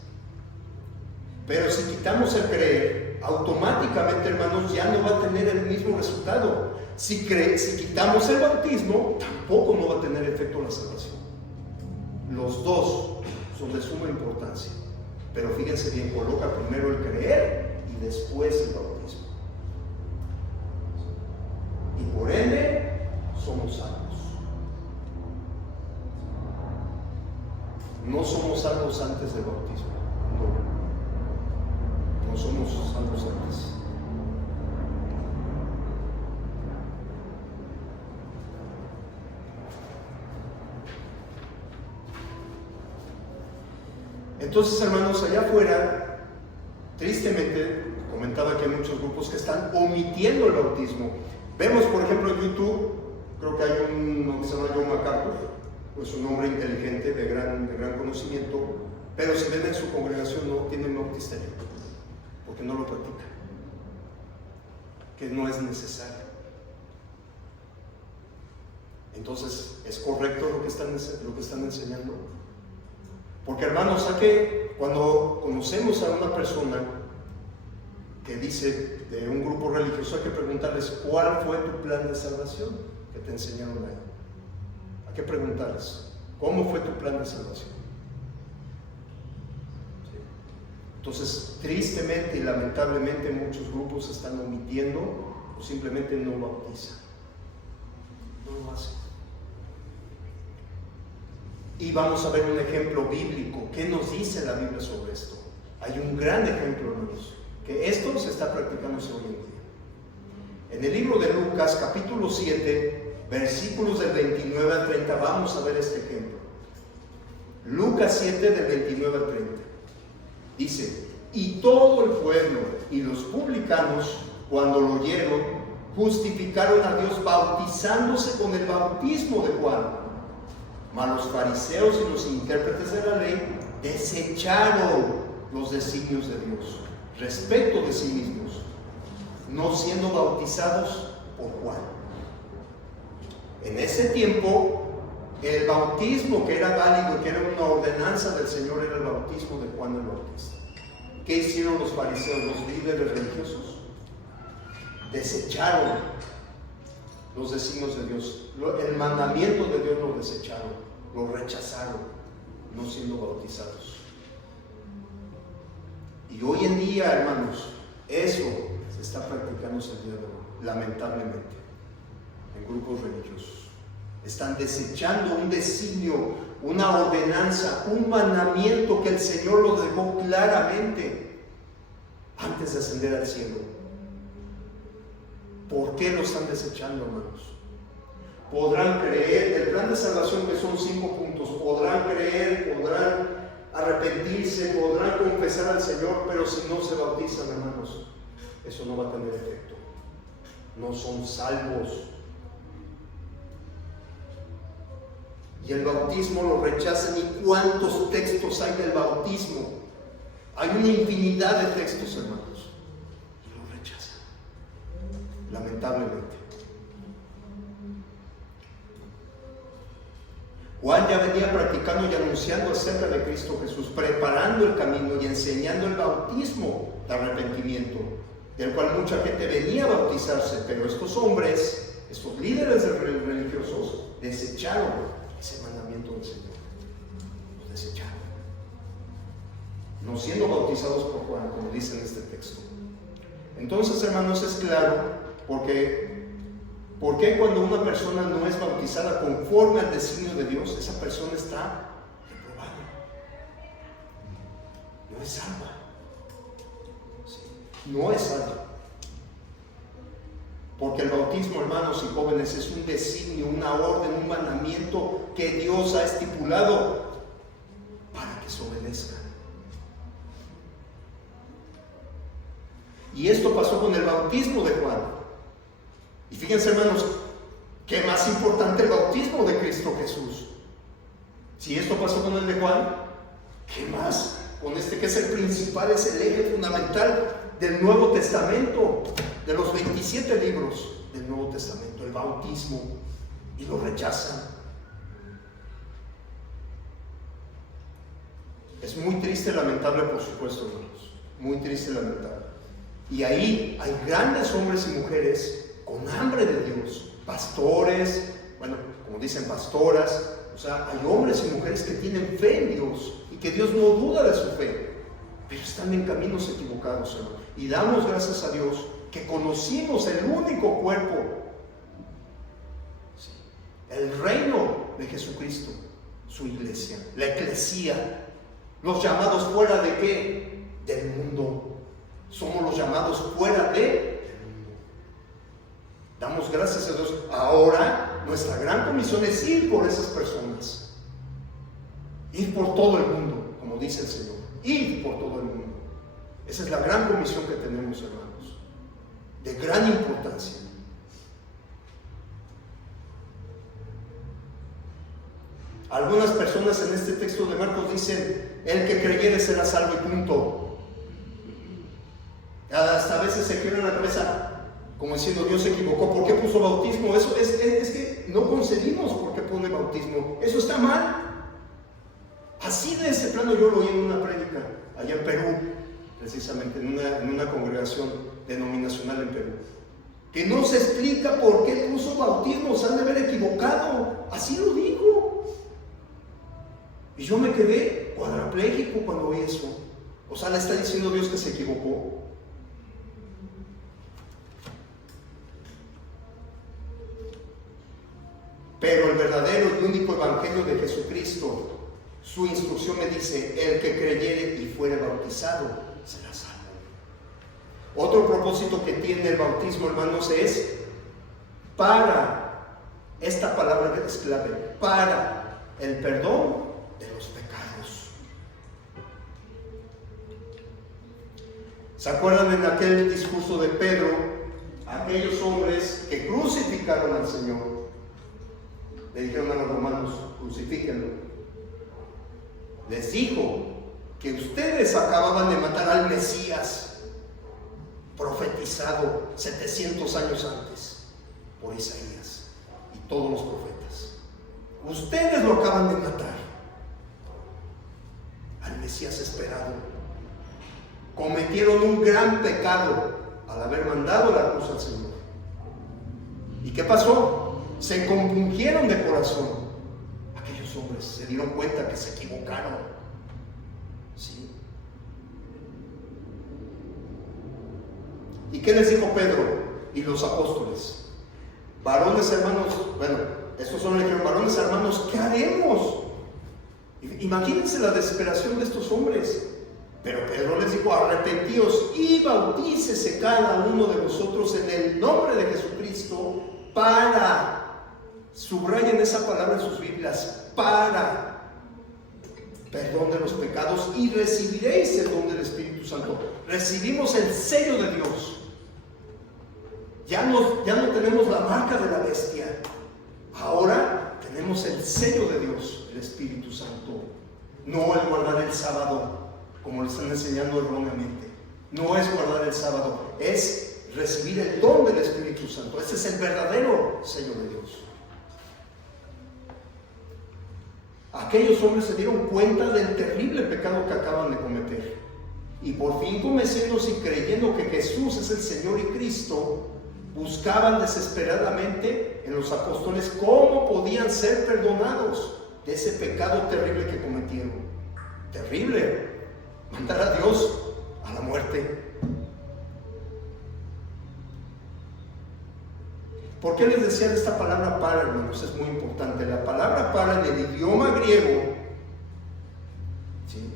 Pero si quitamos el creer, automáticamente, hermanos, ya no va a tener el mismo resultado. Si quitamos el bautismo, tampoco no va a tener efecto la salvación. Los dos son de suma importancia. Pero fíjense bien, coloca primero el creer y después el bautismo. Y por ende, somos salvos. No somos salvos antes del bautismo. No somos salvos antes. Entonces, hermanos, allá afuera, tristemente, comentaba que hay muchos grupos que están omitiendo el bautismo. Vemos, por ejemplo, en YouTube, creo que hay uno que se llama John MacArthur, pues un hombre inteligente, de gran conocimiento, pero si ven en su congregación no tiene un bautisterio, porque no lo practica, que no es necesario. Entonces, ¿es correcto lo que están enseñando? Porque, hermanos, cuando conocemos a una persona que dice de un grupo religioso, hay que preguntarles: ¿cuál fue tu plan de salvación que te enseñaron ahí? Hay que preguntarles: ¿cómo fue tu plan de salvación? ¿Sí? Entonces, tristemente y lamentablemente, muchos grupos están omitiendo o simplemente no bautizan. No lo hacen. Y vamos a ver un ejemplo bíblico. ¿Qué nos dice la Biblia sobre esto? Hay un gran ejemplo, hermanos, que esto se está practicando hoy en día. En el libro de Lucas, capítulo 7, versículos del 29 al 30, vamos a ver este ejemplo. Lucas 7, del 29 al 30. Dice: y todo el pueblo y los publicanos, cuando lo oyeron, justificaron a Dios bautizándose con el bautismo de Juan. Mas los fariseos y los intérpretes de la ley desecharon los designios de Dios respecto de sí mismos, no siendo bautizados por Juan. En ese tiempo, el bautismo que era válido, que era una ordenanza del Señor, era el bautismo de Juan el Bautista. ¿Qué hicieron los fariseos, los líderes religiosos? Desecharon los designios de Dios, el mandamiento de Dios lo desecharon, lo rechazaron, no siendo bautizados. Y hoy en día, hermanos, eso se está practicando el día de hoy, lamentablemente, en grupos religiosos. Están desechando un designio, una ordenanza, un mandamiento que el Señor lo dejó claramente antes de ascender al cielo. ¿Por qué lo están desechando, hermanos? Podrán creer, el plan de salvación que son 5 puntos, podrán creer, podrán arrepentirse, podrán confesar al Señor, pero si no se bautizan, hermanos, eso no va a tener efecto. No son salvos. Y el bautismo lo rechazan. ¿Y cuántos textos hay del bautismo? Hay una infinidad de textos, hermanos, y lo rechazan, lamentablemente. Juan ya venía practicando y anunciando acerca de Cristo Jesús, preparando el camino y enseñando el bautismo de arrepentimiento, del cual mucha gente venía a bautizarse, pero estos hombres, estos líderes religiosos, desecharon ese mandamiento del Señor. Los desecharon, no siendo bautizados por Juan, como dice en este texto. Entonces, hermanos, es claro ¿por qué cuando una persona no es bautizada conforme al designio de Dios, esa persona está reprobada? No es salva. Sí, no es salva. Porque el bautismo, hermanos y jóvenes, es un designio, una orden, un mandamiento que Dios ha estipulado para que se obedezca. Y esto pasó con el bautismo de Juan. Y fíjense, hermanos, qué más importante el bautismo de Cristo Jesús. Si esto pasó con el de Juan, ¿qué más? Con este que es el principal, es el eje fundamental del Nuevo Testamento, de los 27 libros del Nuevo Testamento, el bautismo, y lo rechazan. Es muy triste y lamentable, por supuesto, hermanos, muy triste y lamentable. Y ahí hay grandes hombres y mujeres con hambre de Dios, pastores, bueno, como dicen, pastoras, o sea, hay hombres y mujeres que tienen fe en Dios y que Dios no duda de su fe, pero están en caminos equivocados, hermano. Y damos gracias a Dios que conocimos el único cuerpo, sí, el reino de Jesucristo, su iglesia, la eclesía, los llamados fuera de ¿qué? Del mundo. Somos los llamados fuera del mundo. Damos gracias a Dios. Ahora nuestra gran comisión es ir por esas personas, ir por todo el mundo, como dice el Señor, ir por todo el mundo. Esa es la gran comisión que tenemos, hermanos, de gran importancia. Algunas personas en este texto de Marcos dicen: el que creyere será salvo y punto. Hasta a veces se quiebra la cabeza, como diciendo: Dios se equivocó, ¿por qué puso bautismo? Eso es que no concebimos por qué pone bautismo. Eso está mal. Así de ese plano yo lo oí en una prédica allá en Perú, precisamente en una congregación denominacional en Perú, que no se explica por qué puso bautismo. Se han de haber equivocado. Así lo dijo. Y yo me quedé cuadrapléjico cuando oí eso. O sea, le está diciendo Dios que se equivocó. Pero el verdadero y único evangelio de Jesucristo, su instrucción me dice: el que creyere y fuere bautizado será salvo. Otro propósito que tiene el bautismo, hermanos, es para, esta palabra es clave, para el perdón de los pecados. ¿Se acuerdan en aquel discurso de Pedro? Aquellos hombres que crucificaron al Señor le dijeron a los romanos: crucifíquenlo. Les dijo que ustedes acababan de matar al Mesías, profetizado 700 años antes por Isaías y todos los profetas. Ustedes lo acaban de matar, al Mesías esperado. Cometieron un gran pecado al haber mandado la cruz al Señor. ¿Y qué pasó? Se compungieron de corazón. Aquellos hombres se dieron cuenta que se equivocaron. ¿Sí? ¿Y qué les dijo Pedro y los apóstoles? Varones hermanos, bueno, estos hombres dijeron: varones hermanos, ¿qué haremos? Imagínense la desesperación de estos hombres. Pero Pedro les dijo: arrepentíos y bautícese cada uno de vosotros en el nombre de Jesucristo para, subrayen esa palabra en sus Biblias, para perdón de los pecados, y recibiréis el don del Espíritu Santo. Recibimos el sello de Dios. Ya no tenemos la marca de la bestia. Ahora tenemos el sello de Dios, el Espíritu Santo. No el guardar el sábado, como le están enseñando erróneamente. No es guardar el sábado, es recibir el don del Espíritu Santo. Ese es el verdadero sello de Dios. Aquellos hombres se dieron cuenta del terrible pecado que acaban de cometer, y por fin, convenciéndose y creyendo que Jesús es el Señor y Cristo, buscaban desesperadamente en los apóstoles cómo podían ser perdonados de ese pecado terrible que cometieron. Terrible, mandar a Dios a la muerte. ¿Por qué les decía de esta palabra para, hermanos? Es muy importante. La palabra para en el idioma griego, ¿sí?,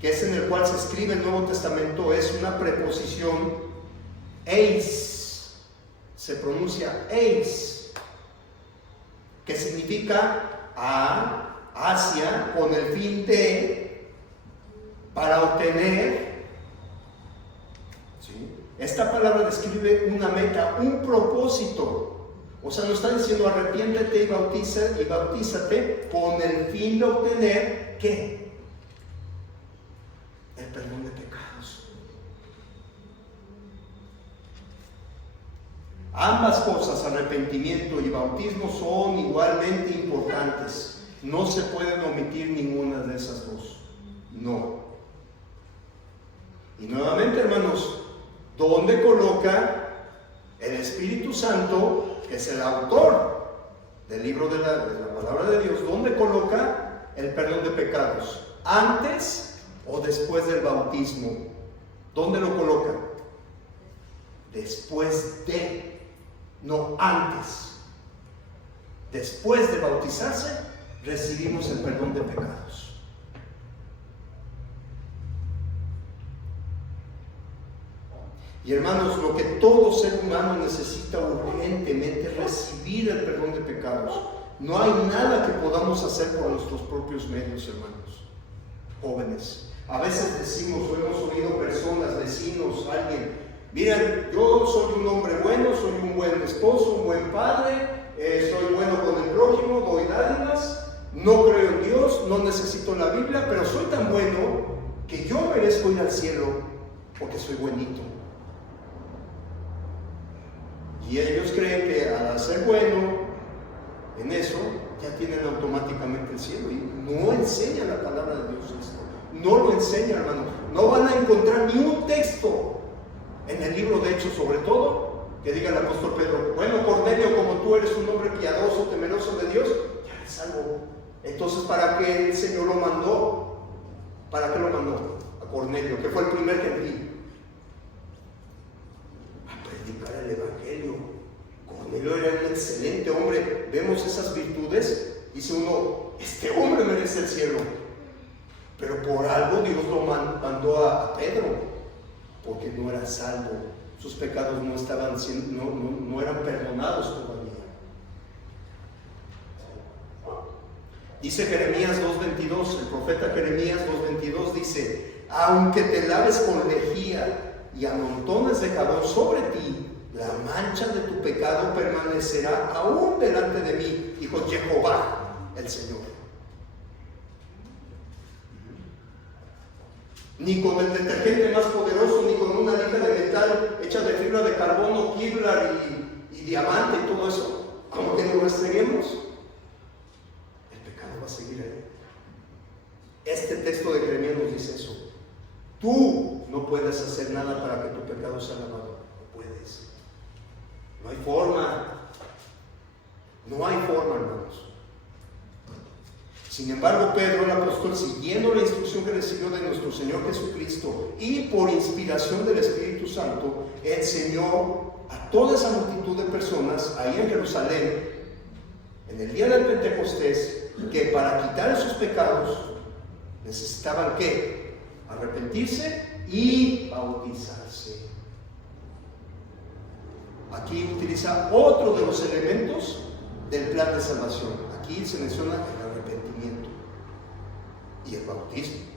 que es en el cual se escribe el Nuevo Testamento, es una preposición eis. Se pronuncia eis, que significa a, hacia, con el fin de, para obtener. ¿Sí? Esta palabra describe una meta, un propósito. O sea, no está diciendo arrepiéntete y bautízate con el fin de obtener ¿qué? El perdón de pecados. Ambas cosas, arrepentimiento y bautismo, son igualmente importantes. No se pueden omitir ninguna de esas dos. No. Y nuevamente, hermanos, ¿dónde coloca el Espíritu Santo, que es el autor del libro de la palabra de Dios? ¿Dónde coloca el perdón de pecados? ¿Antes o después del bautismo? ¿Dónde lo coloca? Después de. No antes. Después de bautizarse, recibimos el perdón de pecados. Y hermanos, lo que todo ser humano necesita urgentemente es recibir el perdón de pecados. No hay nada que podamos hacer por nuestros propios medios, hermanos. Jóvenes, a veces decimos o hemos oído personas, vecinos, alguien: miren, yo soy un hombre bueno, soy un buen esposo, un buen padre, soy bueno con el prójimo, doy dádivas, no creo en Dios, no necesito la Biblia, pero soy tan bueno que yo merezco ir al cielo porque soy buenito. Y ellos creen que al ser bueno en eso, ya tienen automáticamente el cielo. Y no enseña la palabra de Dios esto. No lo enseña, hermano. No van a encontrar ni un texto en el libro de Hechos, sobre todo, que diga el apóstol Pedro: bueno, Cornelio, como tú eres un hombre piadoso, temeroso de Dios, ya eres salvo. Entonces, ¿para qué el Señor lo mandó? ¿Para qué lo mandó a Cornelio, que fue el primer gentil? A predicar el evangelio. Cornelio era un excelente hombre. Vemos esas virtudes, dice uno: este hombre merece el cielo. Pero por algo Dios lo mandó a Pedro, porque no era salvo, sus pecados no estaban siendo, no eran perdonados todavía. Dice Jeremías 2:22, el profeta Jeremías 2:22 dice: aunque te laves con lejía y amontones de jabón sobre ti, la mancha de tu pecado permanecerá aún delante de mí, dijo Jehová el Señor. Ni con el detergente más poderoso, ni con una lija de metal hecha de fibra de carbono, Kevlar y diamante y todo eso, como que nos restreguemos, el pecado va a seguir ahí. Este texto de Jeremías nos dice eso. Tú no puedes hacer nada para que tu pecado sea lavado. No puedes. No hay forma. No hay forma, hermanos. Sin embargo, Pedro, el apóstol, siguiendo la instrucción que recibió de nuestro Señor Jesucristo y por inspiración del Espíritu Santo, enseñó a toda esa multitud de personas ahí en Jerusalén, en el día del Pentecostés, que para quitar sus pecados necesitaban ¿qué? arrepentirse y bautizarse. Aquí utiliza otro de los elementos del plan de salvación. Aquí se menciona el arrepentimiento y el bautismo.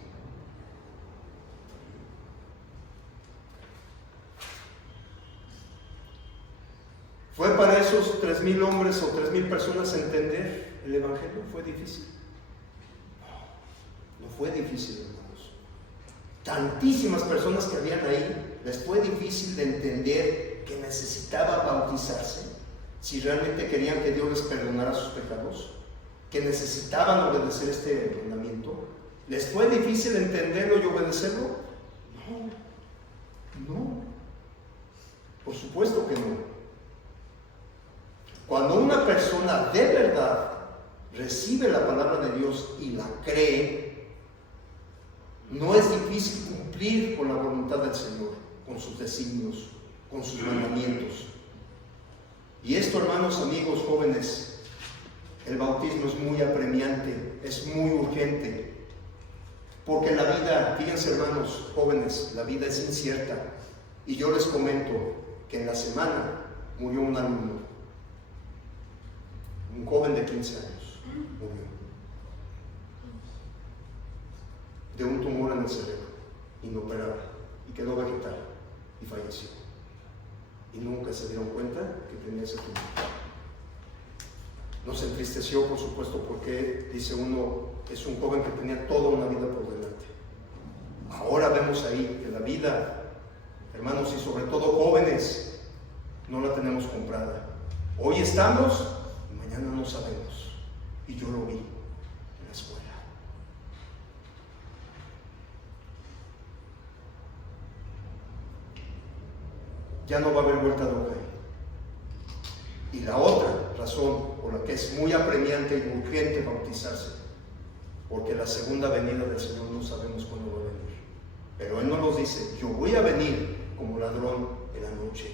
¿Fue para esos 3,000 hombres o 3,000 personas entender el Evangelio? ¿Fue difícil? No fue difícil, hermanos. Tantísimas personas que habían ahí, les fue difícil de entender que necesitaba bautizarse si realmente querían que Dios les perdonara sus pecados, que necesitaban obedecer este mandamiento. ¿Les fue difícil entenderlo y obedecerlo? No, por supuesto que no. Cuando una persona de verdad recibe la palabra de Dios y la cree, no es difícil cumplir con la voluntad del Señor, con sus designios, con sus mandamientos. Y esto, hermanos, amigos, jóvenes, el bautismo es muy apremiante, es muy urgente, porque la vida, fíjense, hermanos, jóvenes, la vida es incierta. Y yo les comento que en la semana murió un alumno, un joven de 15 años, murió de un tumor en el cerebro, inoperable, y quedó vegetal, y falleció. Y nunca se dieron cuenta que tenía ese tumor. Nos entristeció, por supuesto, porque, dice uno, es un joven que tenía toda una vida por delante. Ahora vemos ahí que la vida, hermanos, y sobre todo jóvenes, no la tenemos comprada. Hoy estamos, y mañana no sabemos. Y yo lo vi en la escuela. Ya no va a haber vuelta de hoja. Y la otra razón por la que es muy apremiante y urgente bautizarse, porque la segunda venida del Señor no sabemos cuándo va a venir. Pero Él no nos dice: yo voy a venir como ladrón en la noche.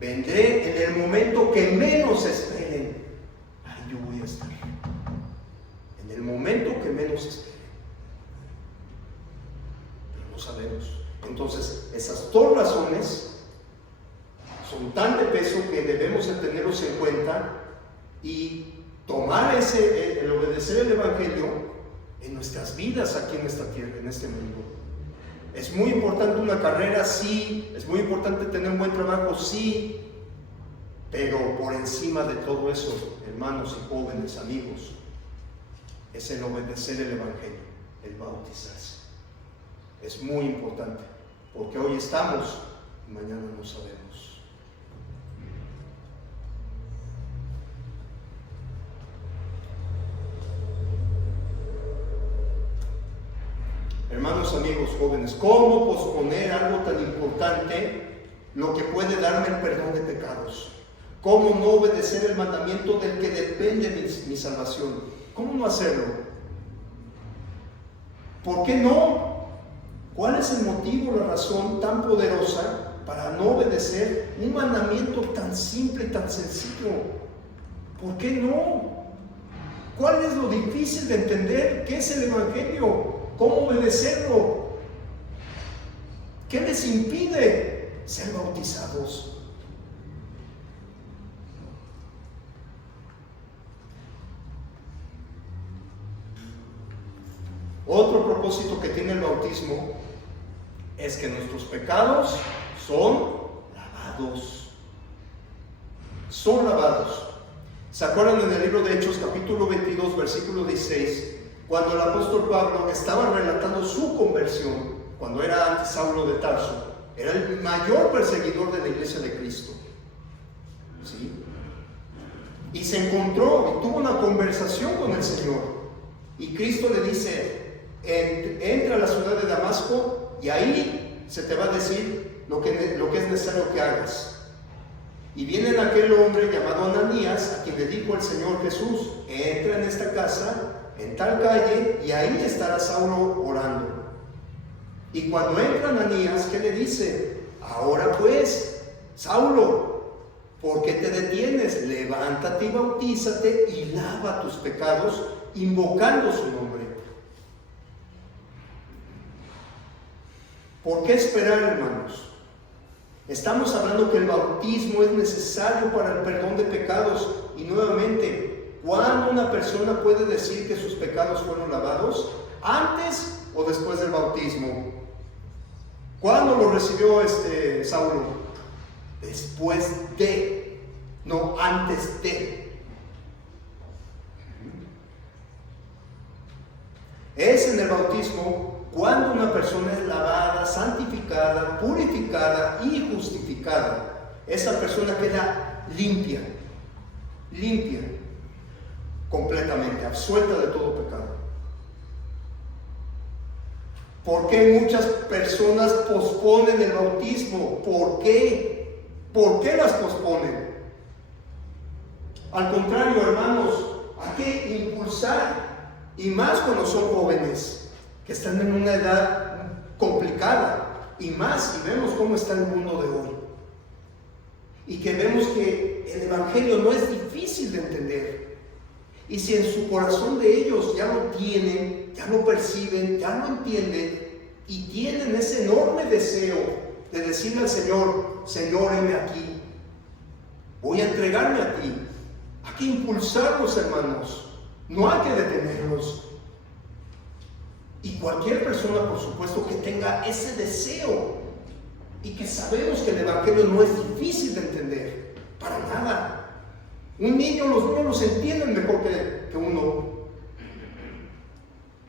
Vendré en el momento que menos esperen. Ahí yo voy a estar. En el momento que menos esperen. Pero no sabemos. Entonces, esas dos razones son tan de peso que debemos de tenerlos en cuenta y tomar el obedecer el Evangelio en nuestras vidas aquí en esta tierra, en este mundo. Es muy importante una carrera, sí. Es muy importante tener un buen trabajo, sí. Pero por encima de todo eso, hermanos y jóvenes, amigos, es el obedecer el Evangelio, el bautizarse. Es muy importante, porque hoy estamos y mañana no sabemos. Hermanos, amigos, jóvenes, ¿cómo posponer algo tan importante, lo que puede darme el perdón de pecados? ¿Cómo no obedecer el mandamiento del que depende mi salvación? ¿Cómo no hacerlo? ¿Por qué no? ¿Cuál es el motivo, la razón tan poderosa para no obedecer un mandamiento tan simple y tan sencillo? ¿Por qué no? ¿Cuál es lo difícil de entender? ¿Qué es el Evangelio? ¿Cómo obedecerlo? ¿Qué les impide ser bautizados? Otro propósito que tiene el bautismo es que nuestros pecados son lavados. Son lavados. ¿Se acuerdan en el libro de Hechos, capítulo 22, versículo 16? Cuando el apóstol Pablo estaba relatando su conversión, cuando era antes Saulo de Tarso, era el mayor perseguidor de la iglesia de Cristo. ¿Sí? Y se encontró y tuvo una conversación con el Señor. Y Cristo le dice: entra a la ciudad de Damasco y ahí se te va a decir lo que es necesario que hagas. Y viene aquel hombre llamado Ananías, a quien le dijo el Señor Jesús: entra en esta casa, en tal calle, y ahí estará Saulo orando. Y cuando entra Ananías, ¿qué le dice? Ahora pues, Saulo, ¿por qué te detienes? Levántate y bautízate y lava tus pecados, invocando su nombre. ¿Por qué esperar, hermanos? Estamos hablando que el bautismo es necesario para el perdón de pecados. Y nuevamente, ¿cuándo una persona puede decir que sus pecados fueron lavados? ¿Antes o después del bautismo? ¿Cuándo lo recibió Saulo? Después de, no antes de. Es en el bautismo cuando una persona es lavada, santificada, purificada y justificada. Esa persona queda limpia, completamente, absuelta de todo pecado. ¿Por qué muchas personas posponen el bautismo? ¿Por qué? ¿Por qué las posponen? Al contrario, hermanos, hay que impulsar, y más cuando son jóvenes, que están en una edad complicada, y más si vemos cómo está el mundo de hoy, y que vemos que el Evangelio no es difícil de entender, y si en su corazón de ellos ya lo tienen, ya lo perciben, ya lo entienden, y tienen ese enorme deseo de decirle al Señor: Señor, heme aquí, voy a entregarme a ti. Hay que impulsarlos, hermanos, no hay que detenerlos. Y cualquier persona, por supuesto, que tenga ese deseo, y que sabemos que el Evangelio no es difícil de entender, para nada. Los niños los entienden mejor que uno.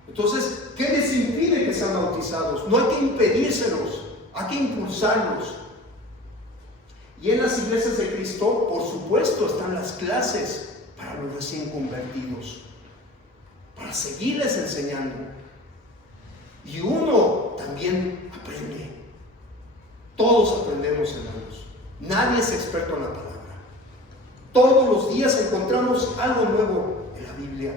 Entonces, ¿qué les impide que sean bautizados? No hay que impedírselos, hay que impulsarlos. Y en las iglesias de Cristo, por supuesto, están las clases para los recién convertidos, para seguirles enseñando. Y uno también aprende. Todos aprendemos, hermanos. Nadie es experto en la palabra. Todos los días encontramos algo nuevo en la Biblia.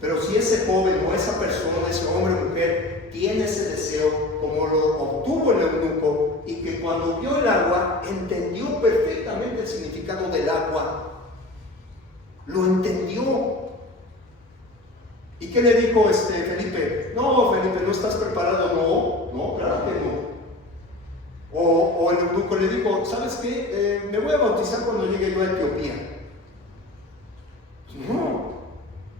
Pero si ese joven o esa persona, ese hombre o mujer, tiene ese deseo, como lo obtuvo el eunuco, y que cuando vio el agua entendió perfectamente el significado del agua, lo entendió. ¿Y qué le dijo Felipe? No, Felipe, ¿no estás preparado? No, claro que no. O el eunuco le dijo: ¿sabes qué? Me voy a bautizar cuando llegue yo a Etiopía. Pues no.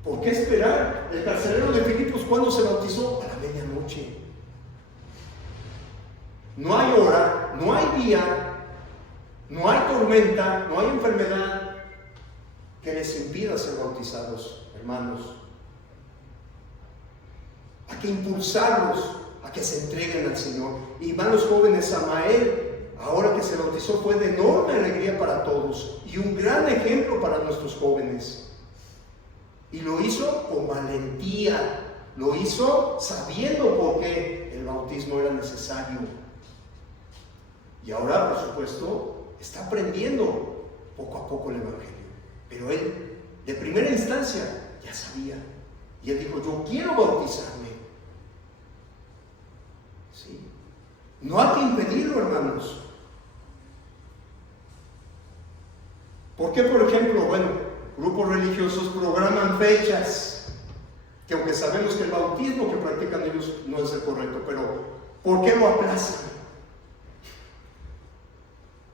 ¿Por qué esperar? El carcelero de Filipos, ¿cuándo se bautizó? A la medianoche. No hay hora, no hay día, no hay tormenta, no hay enfermedad que les impida ser bautizados, hermanos. Hay que impulsarlos a que se entreguen al Señor. Y van los jóvenes. Samael, ahora que se bautizó, fue de enorme alegría para todos y un gran ejemplo para nuestros jóvenes. Y lo hizo con valentía, lo hizo sabiendo por qué el bautismo era necesario. Y ahora, por supuesto, está aprendiendo poco a poco el Evangelio. Pero él, de primera instancia, ya sabía. Y él dijo: yo quiero bautizarme. ¿Sí? No hay que impedirlo, hermanos. ¿Por qué, por ejemplo, grupos religiosos programan fechas, que aunque sabemos que el bautismo que practican ellos no es el correcto, pero ¿por qué lo aplazan?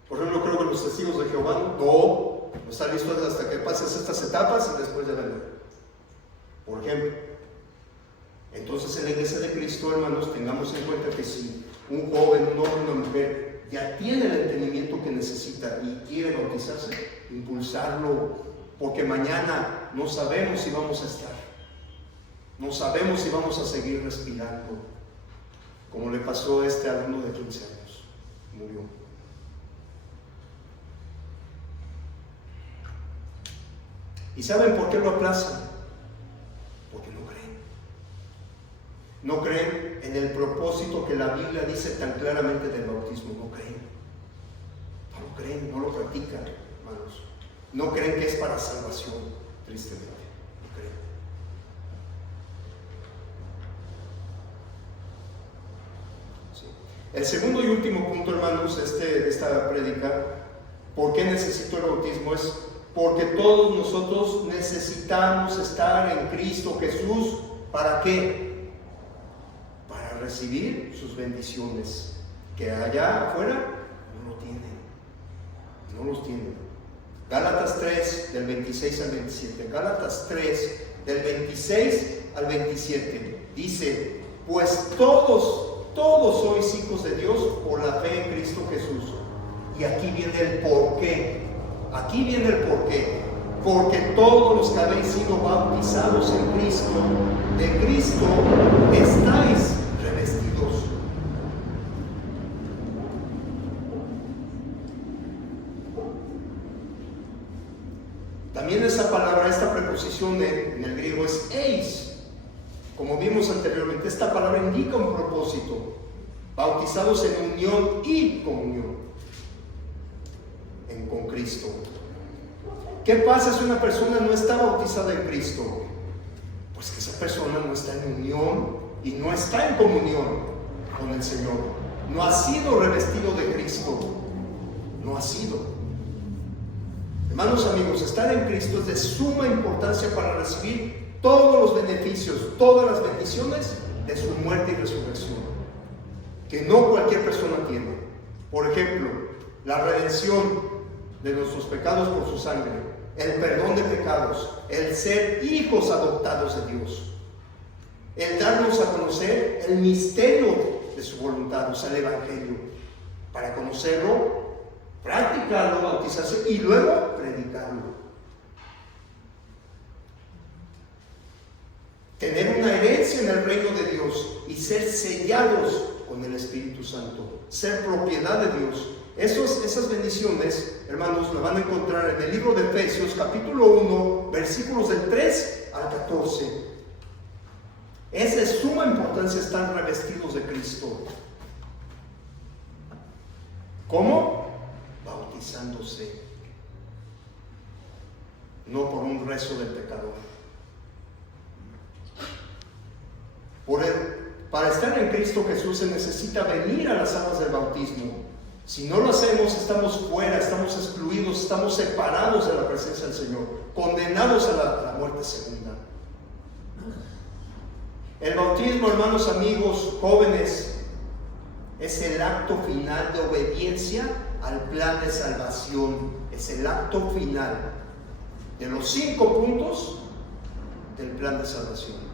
Por ejemplo, creo que los testigos de Jehová no está listo hasta que pases estas etapas y después ya vendrá. Por ejemplo. Entonces, en la iglesia de Cristo, hermanos, tengamos en cuenta que si un joven, un hombre, una mujer ya tiene el entendimiento que necesita y quiere bautizarse, impulsarlo, porque mañana no sabemos si vamos a estar, no sabemos si vamos a seguir respirando, como le pasó a este alumno de 15 años, murió. ¿Y saben por qué lo aplazan? Porque no creen. No creen en el propósito que la Biblia dice tan claramente del bautismo. No creen. No lo creen, no lo practican, hermanos. No creen que es para salvación, tristemente. No creen. Sí. El segundo y último punto, hermanos, de esta prédica, ¿por qué necesito el bautismo? Es porque todos nosotros necesitamos estar en Cristo Jesús. ¿Para qué? Para recibir sus bendiciones, que allá afuera no lo tienen, no los tienen. Gálatas 3, del 26 al 27. Gálatas 3, del 26 al 27. Dice: pues todos sois hijos de Dios por la fe en Cristo Jesús. Y aquí viene el porqué. Aquí viene el porqué. Porque todos los que habéis sido bautizados en Cristo, de Cristo estáis revestidos. También esa palabra, esta preposición en el griego es eis. Como vimos anteriormente, esta palabra indica un propósito: bautizados en unión y comunión con Cristo. ¿Qué pasa si una persona no está bautizada en Cristo? Pues que esa persona no está en unión y no está en comunión con el Señor. No ha sido revestido de Cristo. No ha sido. Hermanos, amigos, estar en Cristo es de suma importancia para recibir todos los beneficios, todas las bendiciones de su muerte y resurrección, que no cualquier persona tiene. Por ejemplo, la redención de nuestros pecados por su sangre, el perdón de pecados, el ser hijos adoptados de Dios, el darnos a conocer el misterio de su voluntad, o sea, el Evangelio, para conocerlo, practicarlo, bautizarse y luego predicarlo. Tener una herencia en el reino de Dios y ser sellados con el Espíritu Santo, ser propiedad de Dios. Esas bendiciones, hermanos, las van a encontrar en el libro de Efesios, capítulo 1, versículos del 3 al 14. Es de suma importancia estar revestidos de Cristo. ¿Cómo? Bautizándose. No por un rezo del pecador. Para estar en Cristo Jesús se necesita venir a las aguas del bautismo. Si no lo hacemos, estamos fuera, estamos excluidos, estamos separados de la presencia del Señor, condenados a la muerte segunda. El bautismo, hermanos, amigos, jóvenes, es el acto final de obediencia al plan de salvación. Es el acto final de los 5 puntos del plan de salvación.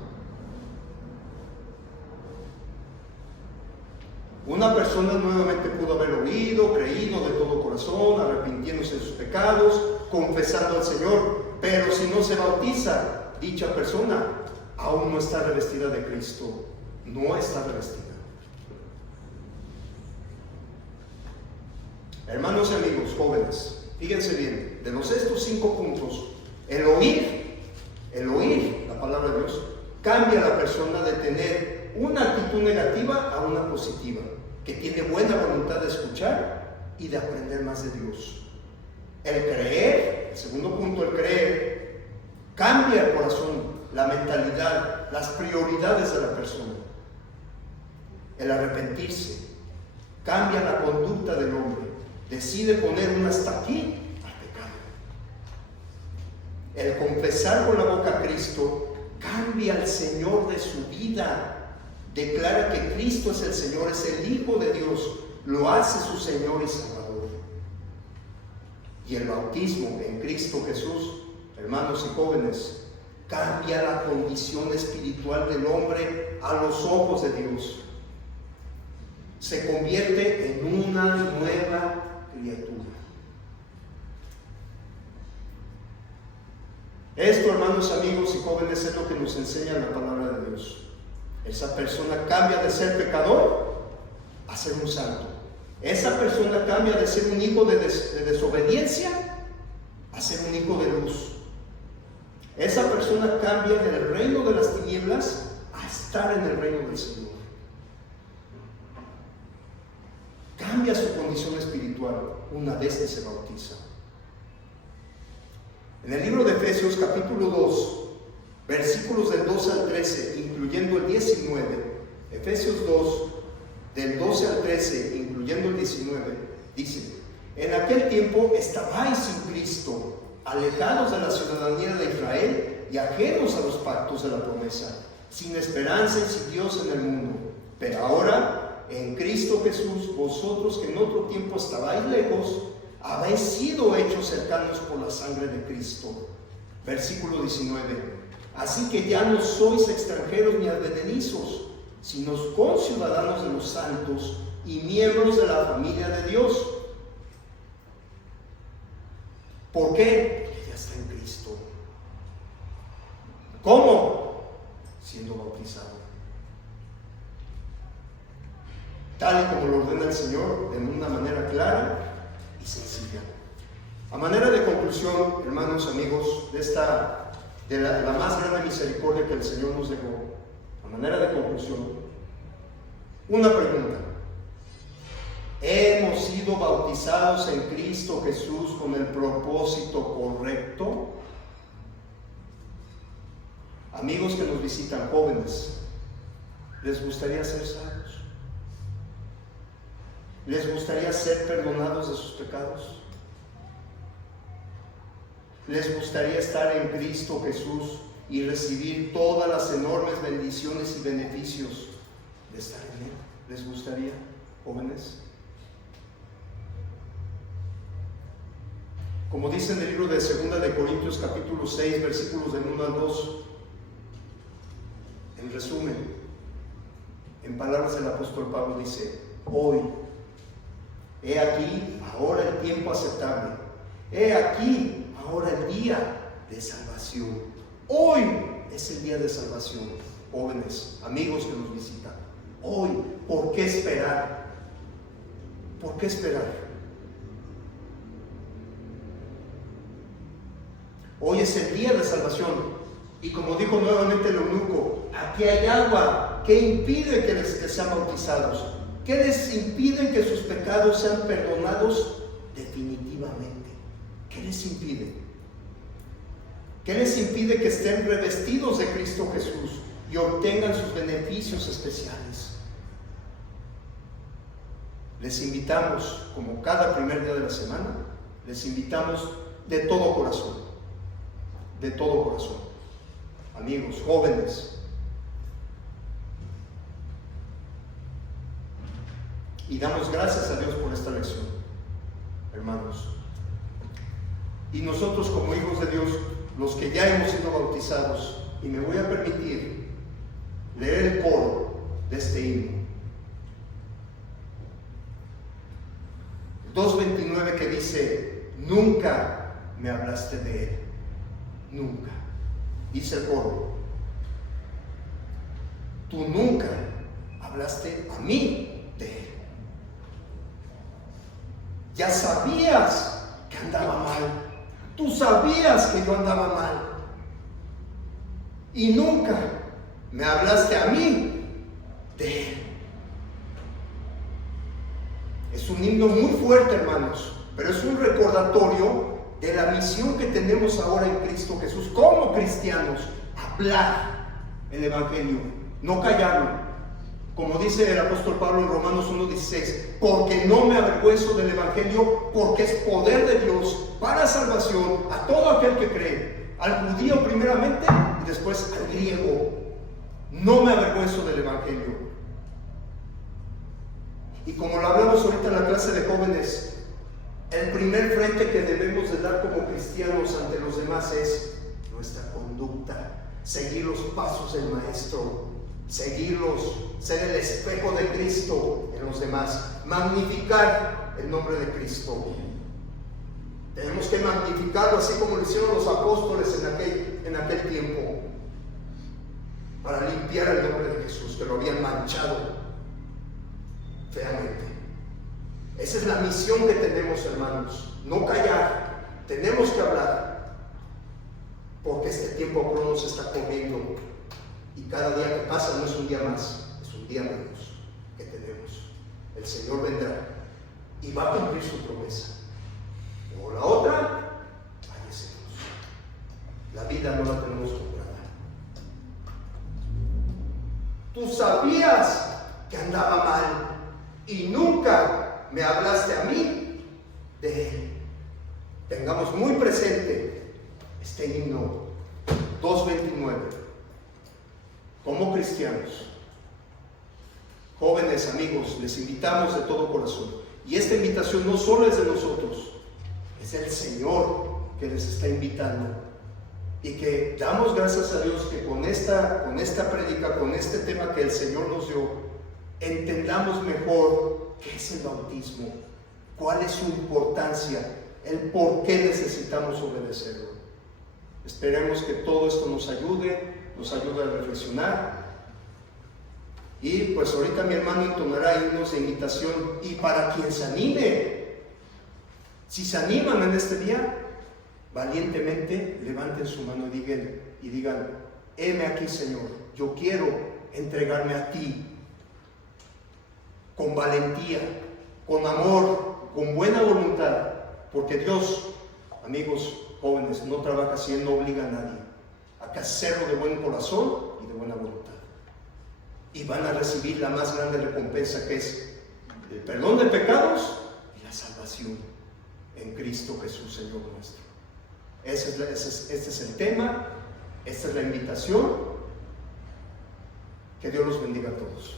Una persona nuevamente pudo haber oído, creído de todo corazón, arrepintiéndose de sus pecados, confesando al Señor, pero si no se bautiza, dicha persona aún no está revestida de Cristo, no está revestida. Hermanos y amigos, jóvenes, fíjense bien, de estos 5 puntos, el oír la palabra de Dios, cambia a la persona de tener una actitud negativa a una positiva, que tiene buena voluntad de escuchar y de aprender más de Dios. El creer, el segundo punto, el creer, cambia el corazón, la mentalidad, las prioridades de la persona. El arrepentirse cambia la conducta del hombre, decide poner un hasta aquí al pecado. El confesar con la boca a Cristo cambia al Señor de su vida. Declara que Cristo es el Señor, es el Hijo de Dios, lo hace su Señor y Salvador. Y el bautismo en Cristo Jesús, hermanos y jóvenes, cambia la condición espiritual del hombre a los ojos de Dios. Se convierte en una nueva criatura. Esto, hermanos, amigos y jóvenes, es lo que nos enseña la palabra de Dios. Esa persona cambia de ser pecador a ser un santo. Esa persona cambia de ser un hijo de desobediencia a ser un hijo de luz. Esa persona cambia del reino de las tinieblas a estar en el reino del Señor. Cambia su condición espiritual una vez que se bautiza. En el libro de Efesios, capítulo 2, versículos del 12 al 13, incluyendo el 19, Efesios 2, del 12 al 13, incluyendo el 19, dice: en aquel tiempo estabais sin Cristo, alejados de la ciudadanía de Israel y ajenos a los pactos de la promesa, sin esperanza y sin Dios en el mundo. Pero ahora, en Cristo Jesús, vosotros que en otro tiempo estabais lejos, habéis sido hechos cercanos por la sangre de Cristo. Versículo 19. Así que ya no sois extranjeros ni advenedizos, sino conciudadanos de los santos y miembros de la familia de Dios. ¿Por qué? Porque ya está en Cristo. ¿Cómo? Siendo bautizado. Tal y como lo ordena el Señor, de una manera clara y sencilla. A manera de conclusión, hermanos, amigos, de la más grande misericordia que el Señor nos dejó, a manera de conclusión, una pregunta: ¿hemos sido bautizados en Cristo Jesús con el propósito correcto? Amigos que nos visitan, jóvenes, ¿les gustaría ser salvos? ¿Les gustaría ser perdonados de sus pecados? ¿Les gustaría estar en Cristo Jesús y recibir todas las enormes bendiciones y beneficios de estar en Él? ¿Les gustaría, jóvenes? Como dice en el libro de 2 de Corintios capítulo 6, versículos del 1 al 2, en resumen, en palabras del apóstol Pablo dice: hoy, he aquí ahora el tiempo aceptable, he aquí ahora el día de salvación. Hoy es el día de salvación. Jóvenes, amigos que nos visitan, hoy, ¿por qué esperar? ¿Por qué esperar? Hoy es el día de salvación. Y como dijo nuevamente el eunuco, aquí hay agua. ¿Qué impide que sean bautizados? ¿Qué les impide que sus pecados sean perdonados definitivamente? ¿Qué les impide? ¿Qué les impide que estén revestidos de Cristo Jesús y obtengan sus beneficios especiales? Les invitamos, como cada primer día de la semana, les invitamos de todo corazón, amigos, jóvenes, y damos gracias a Dios por esta lección, hermanos. Y nosotros, como hijos de Dios, los que ya hemos sido bautizados, y me voy a permitir leer el coro de este himno, 2:29, que dice: nunca me hablaste de Él, nunca. Dice el coro: tú nunca hablaste a mí de Él. Ya sabías que andaba mal, tú sabías que yo andaba mal, y nunca me hablaste a mí de Él. Es un himno muy fuerte, hermanos, pero es un recordatorio de la misión que tenemos ahora en Cristo Jesús como cristianos: hablar el Evangelio, no callarlo. Como dice el apóstol Pablo en Romanos 1:16, porque no me avergüenzo del Evangelio, porque es poder de Dios para salvación a todo aquel que cree, al judío primeramente y después al griego. No me avergüenzo del Evangelio. Y como lo hablamos ahorita en la clase de jóvenes, el primer frente que debemos de dar como cristianos ante los demás es nuestra conducta, seguir los pasos del Maestro, seguirlos, ser el espejo de Cristo en los demás, magnificar el nombre de Cristo. Tenemos que magnificarlo así como lo hicieron los apóstoles en aquel tiempo, para limpiar el nombre de Jesús, que lo habían manchado feamente. Esa es la misión que tenemos, hermanos: no callar, tenemos que hablar, porque este tiempo pronto se está corriendo y cada día que pasa no es un día más, es un día menos que tenemos. El Señor vendrá y va a cumplir su promesa. O la otra, fallecemos. La vida no la tenemos comprada. Tú sabías que andaba mal y nunca me hablaste a mí de Él. Tengamos muy presente este himno 2:29 como cristianos, Jóvenes amigos, les invitamos de todo corazón. Y esta invitación no solo es de nosotros, es el Señor que les está invitando. Y que damos gracias a Dios que con esta prédica, con este tema que el Señor nos dio, entendamos mejor qué es el bautismo, cuál es su importancia, el por qué necesitamos obedecerlo. Esperemos que todo esto nos ayude a reflexionar. Y pues ahorita mi hermano entonará himnos de invitación, y para quien se anime, si se animan en este día, valientemente levanten su mano y digan: heme aquí, Señor, yo quiero entregarme a ti con valentía, con amor, con buena voluntad, porque Dios, amigos jóvenes, no trabaja así, Él no obliga a nadie, a hacerlo de buen corazón y de buena voluntad. Y van a recibir la más grande recompensa, que es el perdón de pecados y la salvación en Cristo Jesús, Señor nuestro. Este es el tema, esta es la invitación. Que Dios los bendiga a todos.